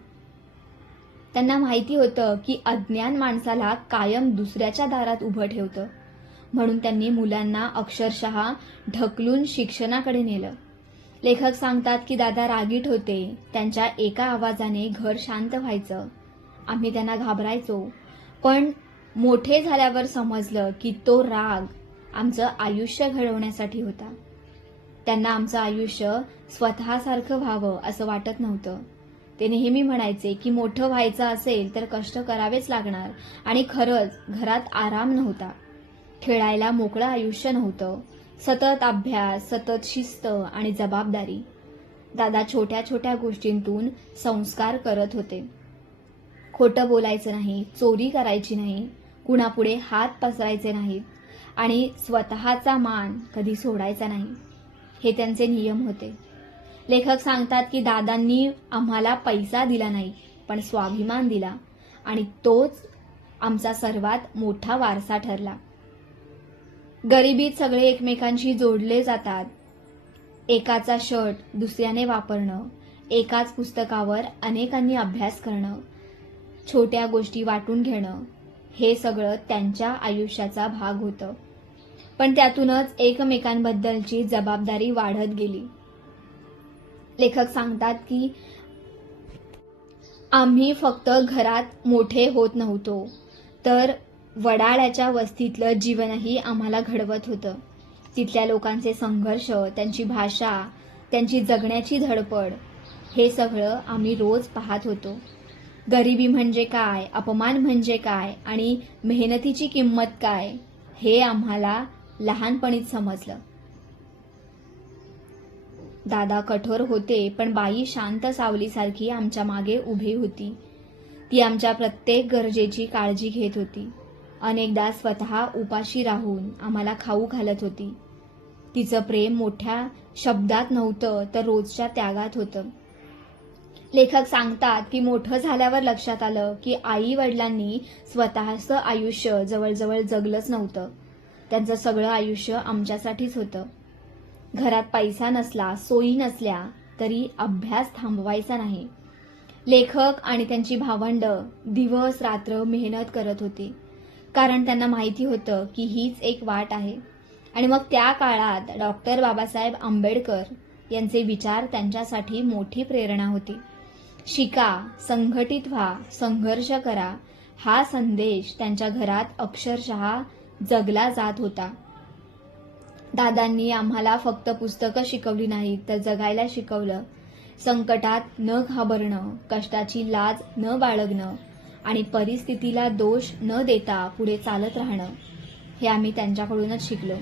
त्यांना माहिती होतं की अज्ञान माणसाला कायम दुसऱ्याच्या दारात उभं ठेवतं. म्हणून त्यांनी मुलांना अक्षरशः ढकलून शिक्षणाकडे नेलं. लेखक सांगतात की दादा रागीट होते. त्यांच्या एका आवाजाने घर शांत व्हायचं. आम्ही त्यांना घाबरायचो, पण मोठे झाल्यावर समजलं की तो राग आमचं आयुष्य घडवण्यासाठी होता. त्यांना आमचं आयुष्य स्वतःसारखं व्हावं असं वाटत नव्हतं. ते नेहमी म्हणायचे की मोठं व्हायचं असेल तर कष्ट करावेच लागणार, आणि खरंच घरात आराम नव्हता, खेळायला मोकळं आयुष्य नव्हतं, सतत अभ्यास, सतत शिस्त आणि जबाबदारी. दादा छोट्या छोट्या गोष्टींतून संस्कार करत होते. खोटं बोलायचं नाही, चोरी करायची नाही, कुणापुढे हात पसरायचे नाहीत आणि स्वतःचा मान कधी सोडायचा नाही, हे त्यांचे नियम होते. लेखक सांगतात की दादांनी आम्हाला पैसा दिला नाही, पण स्वाभिमान दिला आणि तोच आमचा सर्वात मोठा वारसा ठरला. गरिबीत सगळे एकमेकांशी जोडले जातात. एकाचा शर्ट दुसऱ्याने वापरणं, एकाच पुस्तकावर अनेकांनी अभ्यास करणं, छोट्या गोष्टी वाटून घेणं, हे सगळं त्यांच्या आयुष्याचा भाग होतं. पण त्यातूनच एकमेकांबद्दलची जबाबदारी वाढत गेली. लेखक सांगतात की आम्ही फक्त घरात मोठे होत नव्हतो, तर वडाळ्याच्या वस्तीतलं जीवनही आम्हाला घडवत होतं. तिथल्या लोकांचे संघर्ष, त्यांची भाषा, त्यांची जगण्याची धडपड, हे सगळं आम्ही रोज पाहत होतो. गरिबी म्हणजे काय, अपमान म्हणजे काय आणि मेहनतीची किंमत काय, हे आम्हाला लहानपणीच समजलं. दादा कठोर होते, पण बाई शांत सावलीसारखी आमच्या मागे उभी होती. ती आमच्या प्रत्येक गरजेची काळजी घेत होती. अनेकदा स्वतः उपाशी राहून आम्हाला खाऊ घालत होती. तिचं प्रेम मोठ्या शब्दात नव्हतं, तर रोजच्या त्यागात होतं. लेखक सांगतात की मोठं झाल्यावर लक्षात आलं की आई वडिलांनी स्वतःचं आयुष्य जवळजवळ जगलंच नव्हतं. त्यांचं सगळं आयुष्य आमच्यासाठीच होतं. घरात पैसा नसला, सोयी नसल्या तरी अभ्यास थांबवायचा नाही. लेखक आणि त्यांची भावंडं दिवस रात्र मेहनत करत होती, कारण त्यांना माहिती होतं की हीच एक वाट आहे. आणि मग त्या काळात डॉक्टर बाबासाहेब आंबेडकर यांचे विचार त्यांच्यासाठी मोठी प्रेरणा होती. शिका, संघटित व्हा, संघर्ष करा, हा संदेश त्यांच्या घरात अक्षरशः जगला जात होता. दादांनी आम्हाला फक्त पुस्तकं शिकवली नाहीत, तर जगायला शिकवलं. संकटात न घाबरणं, कष्टाची लाज न बाळगणं आणि परिस्थितीला दोष न देता पुढे चालत राहणं, हे आम्ही त्यांच्याकडूनच शिकलो.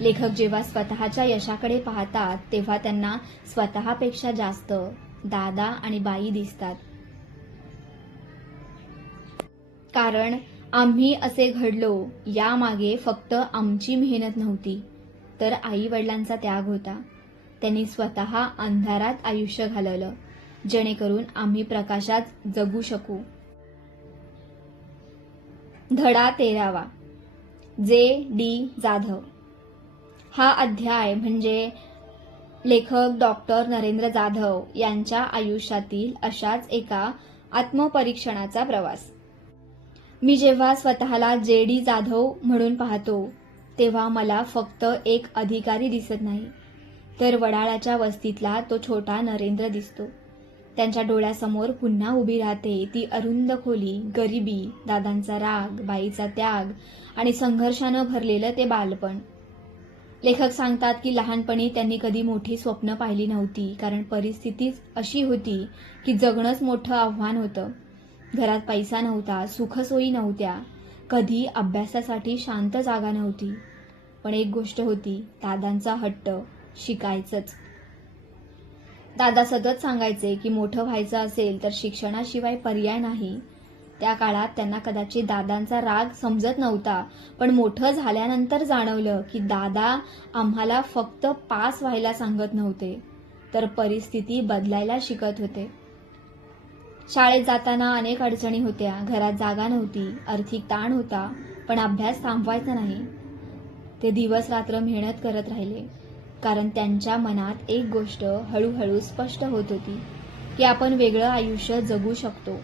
लेखक जेव्हा स्वतःच्या यशाकडे पाहतात, तेव्हा त्यांना स्वतःपेक्षा जास्त दादा आणि बाई दिसतात. कारण आम्ही असे घडलो यामागे फक्त आमची मेहनत नव्हती, तर आई वडिलांचा त्याग होता. त्यांनी स्वतः अंधारात आयुष्य घालवलं, जेणेकरून आम्ही प्रकाशात जगू शकू. धडा 13वा, जे.डी. जाधव. हा अध्याय म्हणजे लेखक डॉक्टर नरेंद्र जाधव यांच्या आयुष्यातील अशाच एका आत्मपरीक्षणाचा प्रवास. मी जेव्हा स्वतःला जे.डी. जाधव म्हणून पाहतो, तेव्हा मला फक्त एक अधिकारी दिसत नाही, तर वडाळ्याच्या वस्तीतला तो छोटा नरेंद्र दिसतो. त्यांच्या डोळ्यासमोर पुन्हा उभी राहते ती अरुंद खोली, गरिबी, दादांचा राग, बाईचा त्याग आणि संघर्षानं भरलेलं ते बालपण. लेखक सांगतात की लहानपणी त्यांनी कधी मोठी स्वप्न पाहिली नव्हती, कारण परिस्थितीच अशी होती की जगणंच मोठं आव्हान होतं. घरात पैसा नव्हता, सुखसोयी नव्हत्या, कधी अभ्यासासाठी शांत जागा नव्हती. पण एक गोष्ट होती, दादांचा हट्ट, शिकायचंच. दादा सतत सांगायचे की मोठं व्हायचं असेल तर शिक्षणाशिवाय पर्याय नाही. त्या काळात त्यांना कदाचित दादांचा राग समजत नव्हता, पण मोठं झाल्यानंतर जाणवलं की दादा आम्हाला फक्त पास व्हायला सांगत नव्हते, तर परिस्थिती बदलायला शिकत होते. शाळेत जाताना अनेक अडचणी होत्या, घरात जागा नव्हती, आर्थिक ताण होता, पण अभ्यास थांबवायचा नाही. ते दिवस रात्र मेहनत करत राहिले, कारण त्यांच्या मनात एक गोष्ट हळूहळू स्पष्ट होत होती की आपण वेगळं आयुष्य जगू शकतो.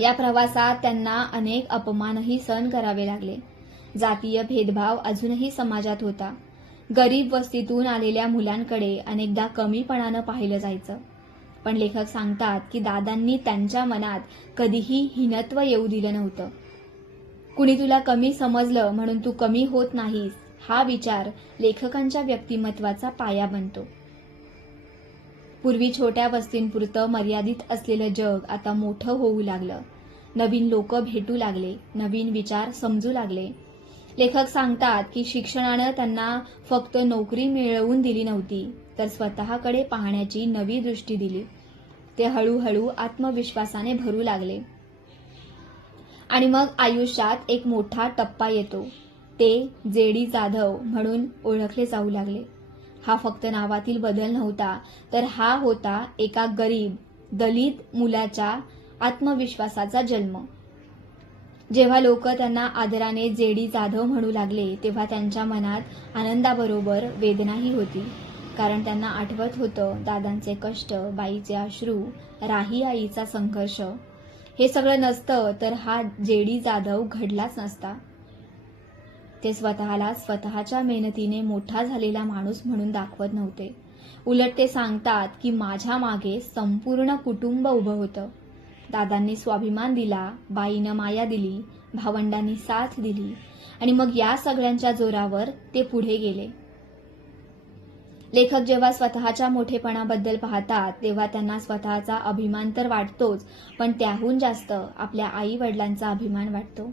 या प्रवासात त्यांना अनेक अपमानही सहन करावे लागले. जातीय भेदभाव अजूनही समाजात होता. गरीब वस्तीतून आलेल्या मुलांकडे अनेकदा कमीपणानं पाहिलं जायचं. पण लेखक सांगतात की दादांनी त्यांच्या मनात कधीही हीनत्व येऊ दिलं नव्हतं. कुणी तुला कमी समजलं म्हणून तू कमी होत नाहीस, हा विचार लेखकांच्या व्यक्तिमत्वाचा पाया बनतो. पूर्वी छोट्या वस्तींपुरतं मर्यादित असलेलं जग आता मोठं होऊ लागलं. नवीन लोक भेटू लागले, नवीन विचार समजू लागले लेखक सांगतात की शिक्षणानं त्यांना फक्त नोकरी मिळवून दिली नव्हती, तर स्वतःकडे पाहण्याची नवी दृष्टी दिली. ते हळूहळू आत्मविश्वासाने भरू लागले. आणि मग आयुष्यात एक मोठा टप्पा येतो. ते जे.डी. जाधव म्हणून ओळखले जाऊ लागले. हा फक्त नावातील बदल नव्हता, तर हा होता एका गरीब दलित मुलाच्या आत्मविश्वासाचा जन्म. जेव्हा लोक त्यांना आदराने जे.डी. जाधव म्हणू लागले, तेव्हा त्यांच्या मनात आनंदाबरोबर वेदनाही होती. कारण त्यांना आठवत होतं दादांचे कष्ट, बाईचे अश्रू, राही आईचा संघर्ष. हे सगळं नसतं तर हा जे.डी. जाधव घडलाच नसता. ते स्वतःला स्वतःच्या मेहनतीने मोठा झालेला माणूस म्हणून दाखवत नव्हते. उलट ते सांगतात की माझ्या मागे संपूर्ण कुटुंब उभं होतं. दादांनी स्वाभिमान दिला, बाईनं माया दिली, भावंडांनी साथ दिली आणि मग या सगळ्यांच्या जोरावर ते पुढे गेले. लेखक जेव्हा स्वतःच्या मोठेपणाबद्दल पाहतात तेव्हा त्यांना स्वतःचा अभिमान तर वाटतोच, पण त्याहून जास्त आपल्या आई वडिलांचा अभिमान वाटतो.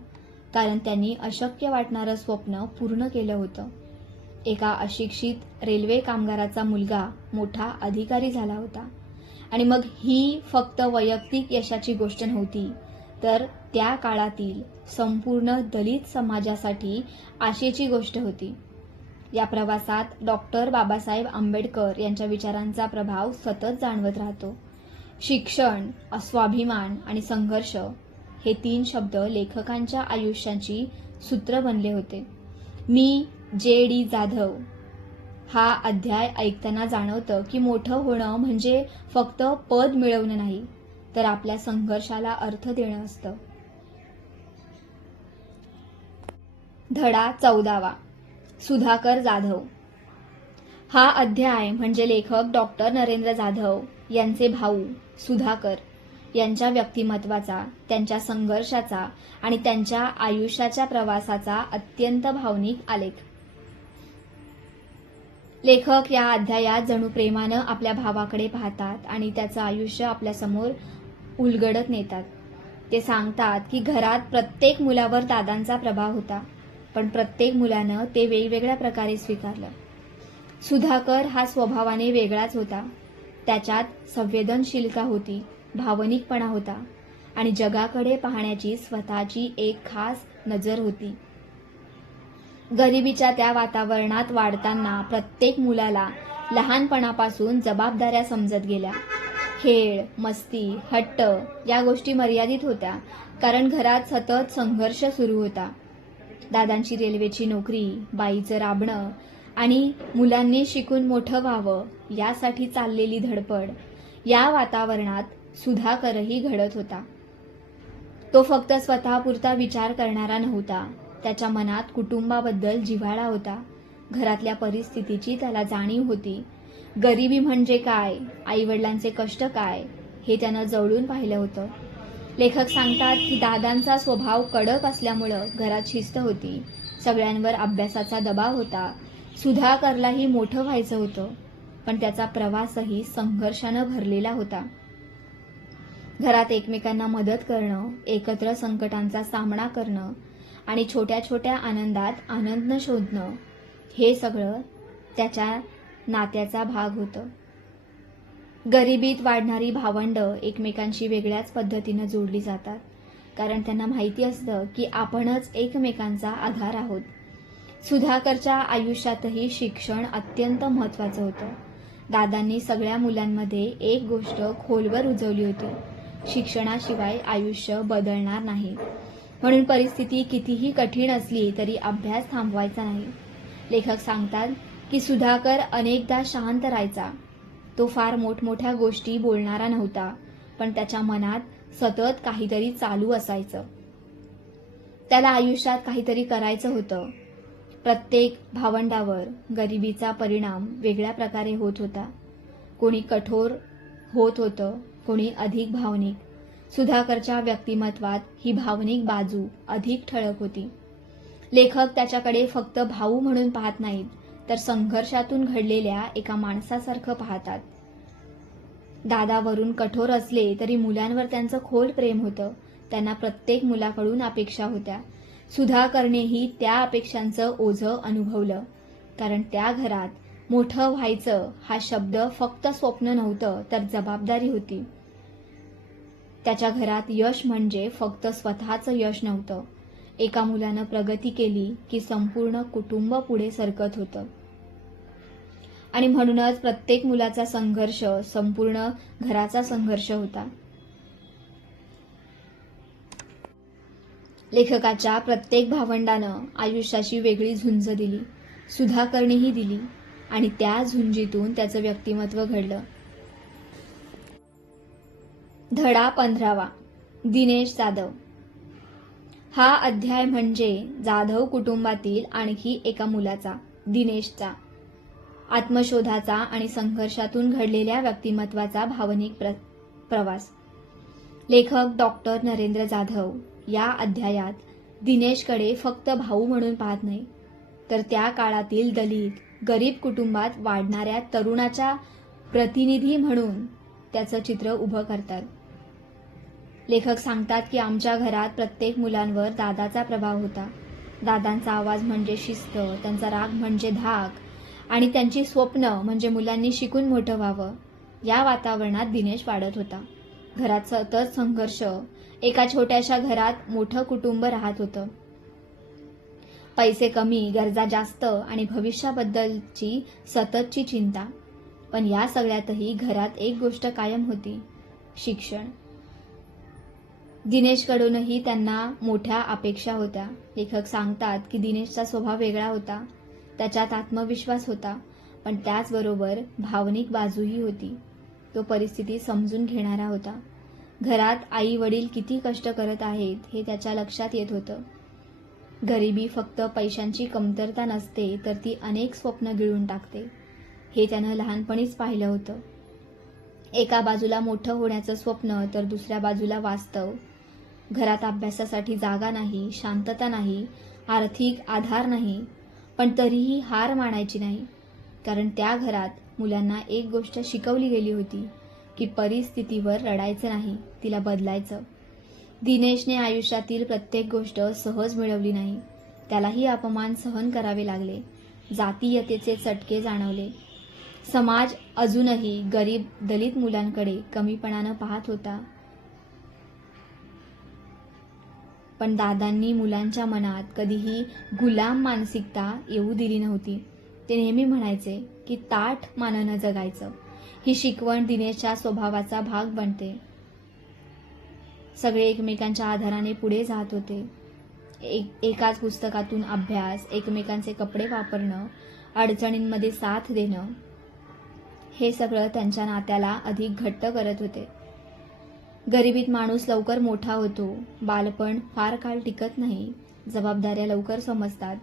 कारण त्यांनी अशक्य वाटणारं स्वप्न पूर्ण केलं होतं. एका अशिक्षित रेल्वे कामगाराचा मुलगा मोठा अधिकारी झाला होता. आणि मग ही फक्त वैयक्तिक यशाची गोष्ट नव्हती, तर त्या काळातील संपूर्ण दलित समाजासाठी आशेची गोष्ट होती. या प्रवासात डॉक्टर बाबासाहेब आंबेडकर यांच्या विचारांचा प्रभाव सतत जाणवत राहतो. शिक्षण, स्वाभिमान आणि संघर्ष हे 3 शब्द लेखकांच्या आयुष्याची सूत्र बनले होते. मी जे.डी. जाधव हा अध्याय ऐकताना जाणवतं की मोठं होणं म्हणजे फक्त पद मिळवणं नाही, तर आपल्या संघर्षाला अर्थ देणं असतं. धडा 14. सुधाकर जाधव. हा अध्याय म्हणजे लेखक डॉक्टर नरेंद्र जाधव यांचे भाऊ सुधाकर यांच्या व्यक्तिमत्वाचा, त्यांच्या संघर्षाचा आणि त्यांच्या आयुष्याच्या प्रवासाचा अत्यंत भावनिक आलेख. लेखक या अध्यायात जणू प्रेमानं आपल्या भावाकडे पाहतात आणि त्याचं आयुष्य आपल्यासमोर उलगडत नेतात. ते सांगतात की घरात प्रत्येक मुलावर दादांचा प्रभाव होता, पण प्रत्येक मुलानं ते वेगवेगळ्या प्रकारे स्वीकारलं. सुधाकर हा स्वभावाने वेगळाच होता. त्याच्यात संवेदनशीलता होती, भावनिकपणा होता आणि जगाकडे पाहण्याची स्वतःची एक खास नजर होती. गरिबीच्या त्या वातावरणात वाढताना प्रत्येक मुलाला लहानपणापासून जबाबदाऱ्या समजत गेल्या. खेळ, मस्ती, हट्ट या गोष्टी मर्यादित होत्या, कारण घरात सतत संघर्ष सुरू होता. दादांची रेल्वेची नोकरी, बाईचं राबणं आणि मुलांनी शिकून मोठं व्हावं यासाठी चाललेली धडपड, या वातावरणात सुधाकरही घडत होता. तो फक्त स्वतःपुरता विचार करणारा नव्हता. त्याच्या मनात कुटुंबाबद्दल जिव्हाळा होता. घरातल्या परिस्थितीची त्याला जाणीव होती. गरिबी म्हणजे काय, आईवडिलांचे कष्ट काय, हे त्यानं जवळून पाहिलं होतं. लेखक सांगतात की दादांचा स्वभाव कडक असल्यामुळं घरात शिस्त होती, सगळ्यांवर अभ्यासाचा दबाव होता. सुधाकरलाही मोठं व्हायचं होतं, पण त्याचा प्रवासही संघर्षानं भरलेला होता. घरात एकमेकांना मदत करणं, एकत्र संकटांचा सामना करणं आणि छोट्या छोट्या आनंदात आनंद शोधणं, हे सगळं त्याच्या नात्याचा भाग होतं. गरिबीत वाढणारी भावंडं एकमेकांशी वेगळ्याच पद्धतीनं जोडली जातात, कारण त्यांना माहिती असतं की आपणच एकमेकांचा आधार आहोत. सुधाकरच्या आयुष्यातही शिक्षण अत्यंत महत्त्वाचं होतं. दादांनी सगळ्या मुलांमध्ये एक गोष्ट खोलवर रुजवली होती: शिक्षणाशिवाय आयुष्य बदलणार नाही. म्हणून परिस्थिती कितीही कठीण असली तरी अभ्यास थांबवायचा नाही. लेखक सांगतात की सुधाकर अनेकदा शांत राहायचा. तो फार मोठमोठ्या गोष्टी बोलणारा नव्हता, पण त्याच्या मनात सतत काहीतरी चालू असायचं. त्याला आयुष्यात काहीतरी करायचं होतं. प्रत्येक भावंडावर गरिबीचा परिणाम वेगळ्या प्रकारे होत होता. कोणी कठोर होत होतं, कोणी अधिक भावनिक. सुधाकरच्या व्यक्तिमत्वात ही भावनिक बाजू अधिक ठळक होती. लेखक त्याच्याकडे फक्त भाऊ म्हणून पाहत नाहीत, तर संघर्षातून घडलेल्या एका माणसासारखं पाहतात. दादावरून कठोर असले तरी मुलांवर त्यांचं खोल प्रेम होतं. त्यांना प्रत्येक मुलाकडून अपेक्षा होत्या. सुधाकरनेही त्या अपेक्षांचं ओझं अनुभवलं, कारण त्या घरात मोठं व्हायचं हा शब्द फक्त स्वप्न नव्हतं, तर जबाबदारी होती. त्याच्या घरात यश म्हणजे फक्त स्वतःचं यश नव्हतं. एका मुलानं प्रगती केली की संपूर्ण कुटुंब पुढे सरकत होतं. आणि म्हणूनच प्रत्येक मुलाचा संघर्ष संपूर्ण घराचा संघर्ष होता. लेखकाच्या प्रत्येक भावंडानं आयुष्याची वेगळी झुंज दिली, सुधाकरनेही दिली, आणि त्या झुंजीतून त्याचं व्यक्तिमत्व घडलं. धडा 15वा. दिनेश जाधव. हा अध्याय म्हणजे जाधव कुटुंबातील आणखी एका मुलाचा, दिनेशचा, आत्मशोधाचा आणि संघर्षातून घडलेल्या व्यक्तिमत्वाचा भावनिक प्रवास. लेखक डॉक्टर नरेंद्र जाधव या अध्यायात दिनेशकडे फक्त भाऊ म्हणून पाहत नाही, तर त्या काळातील दलित, गरीब कुटुंबात वाढणाऱ्या तरुणाच्या प्रतिनिधी म्हणून त्याचं चित्र उभं करतात. लेखक सांगतात की आमच्या घरात प्रत्येक मुलांवर दादाचा प्रभाव होता. दादांचा आवाज म्हणजे शिस्त, त्यांचा राग म्हणजे धाक आणि त्यांची स्वप्न म्हणजे मुलांनी शिकून मोठं व्हावं. या वातावरणात दिनेश वाढत होता. घरात सतत संघर्ष, एका छोट्याशा घरात मोठं कुटुंब राहत होतं. पैसे कमी, गरजा जास्त आणि भविष्याबद्दलची सततची चिंता. पण या सगळ्यातही घरात एक गोष्ट कायम होती, शिक्षण. दिनेशकडूनही त्यांना मोठ्या अपेक्षा होत्या. लेखक सांगतात की दिनेशचा स्वभाव वेगळा होता, त्याच्यात आत्मविश्वास होता, पण त्याचबरोबर भावनिक बाजूही होती. तो परिस्थिती समजून घेणारा होता. घरात आई वडील किती कष्ट करत आहेत हे त्याच्या लक्षात येत होतं. गरिबी फक्त पैशांची कमतरता नसते, तर ती अनेक स्वप्न गिळून टाकते, हे त्यानं लहानपणीच पाहिलं होतं. एका बाजूला मोठं होण्याचं स्वप्न, तर दुसऱ्या बाजूला वास्तव. घरात अभ्यासासाठी जागा नाही, शांतता नाही, आर्थिक आधार नाही, पण तरीही हार मानायची नाही, कारण त्या घरात मुलांना एक गोष्ट शिकवली गेली होती की परिस्थितीवर रडायचं नाही, तिला बदलायचं. दिनेशने आयुष्यातील प्रत्येक गोष्ट सहज मिळवली नाही. त्यालाही अपमान सहन करावे लागले, जातीयतेचे चटके जाणवले. समाज अजूनही गरीब दलित मुलांकडे कमीपणानं पाहत होता. पण दादांनी मुलांच्या मनात कधीही गुलाम मानसिकता येऊ दिली नव्हती. ते नेहमी म्हणायचे की ताठ मानानं जगायचं. ही शिकवण दिनेशच्या स्वभावाचा भाग बनते. सगळे एकमेकांच्या आधाराने पुढे जात होते. एकाच पुस्तकातून अभ्यास, एकमेकांचे कपडे वापरणं, अडचणींमध्ये साथ देणं, हे सगळं त्यांच्या नात्याला अधिक घट्ट करत होते. गरिबीत माणूस लवकर मोठा होतो, बालपण फार काळ टिकत नाही, जबाबदाऱ्या लवकर समजतात.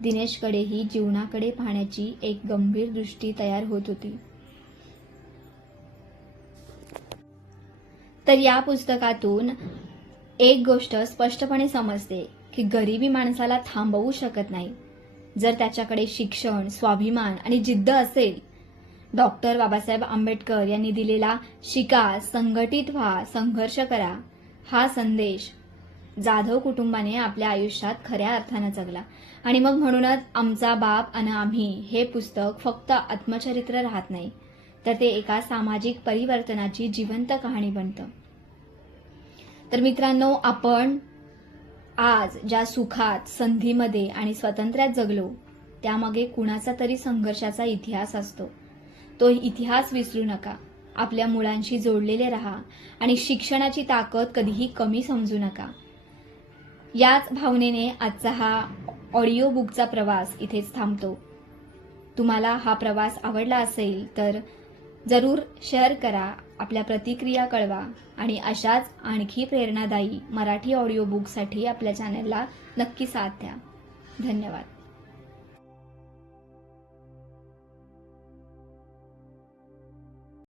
दिनेशकडेही जीवनाकडे पाहण्याची एक गंभीर दृष्टी तयार होत होती. तर या पुस्तकातून एक गोष्ट स्पष्टपणे समजते की गरिबी माणसाला थांबवू शकत नाही, जर त्याच्याकडे शिक्षण, स्वाभिमान आणि जिद्द असेल. डॉक्टर बाबासाहेब आंबेडकर यांनी दिलेला शिका, संघटित व्हा, संघर्ष करा, हा संदेश जाधव कुटुंबाने आपल्या आयुष्यात खऱ्या अर्थानं जगला. आणि मग म्हणूनच आमचा बाप अन आम्ही हे पुस्तक फक्त आत्मचरित्र राहत नाही, तर ते एका सामाजिक परिवर्तनाची जिवंत कहाणी बनतं. तर मित्रांनो, आपण आज ज्या सुखात, संधीमध्ये आणि स्वातंत्र्यात जगलो, त्यामागे कुणाचा तरी संघर्षाचा इतिहास असतो. तो इतिहास विसरू नका. आपल्या मुलांशी जोडलेले राहा आणि शिक्षणाची ताकद कधीही कमी समजू नका. याच भावनेने आजचा हा ऑडिओ बुकचा प्रवास इथेच थांबतो. तुम्हाला हा प्रवास आवडला असेल तर जरूर शेअर करा, आपल्या प्रतिक्रिया कळवा आणि अशाच आणखी प्रेरणादायी मराठी ऑडिओ बुकसाठी आपल्या चॅनलला नक्की साथ द्या. धन्यवाद.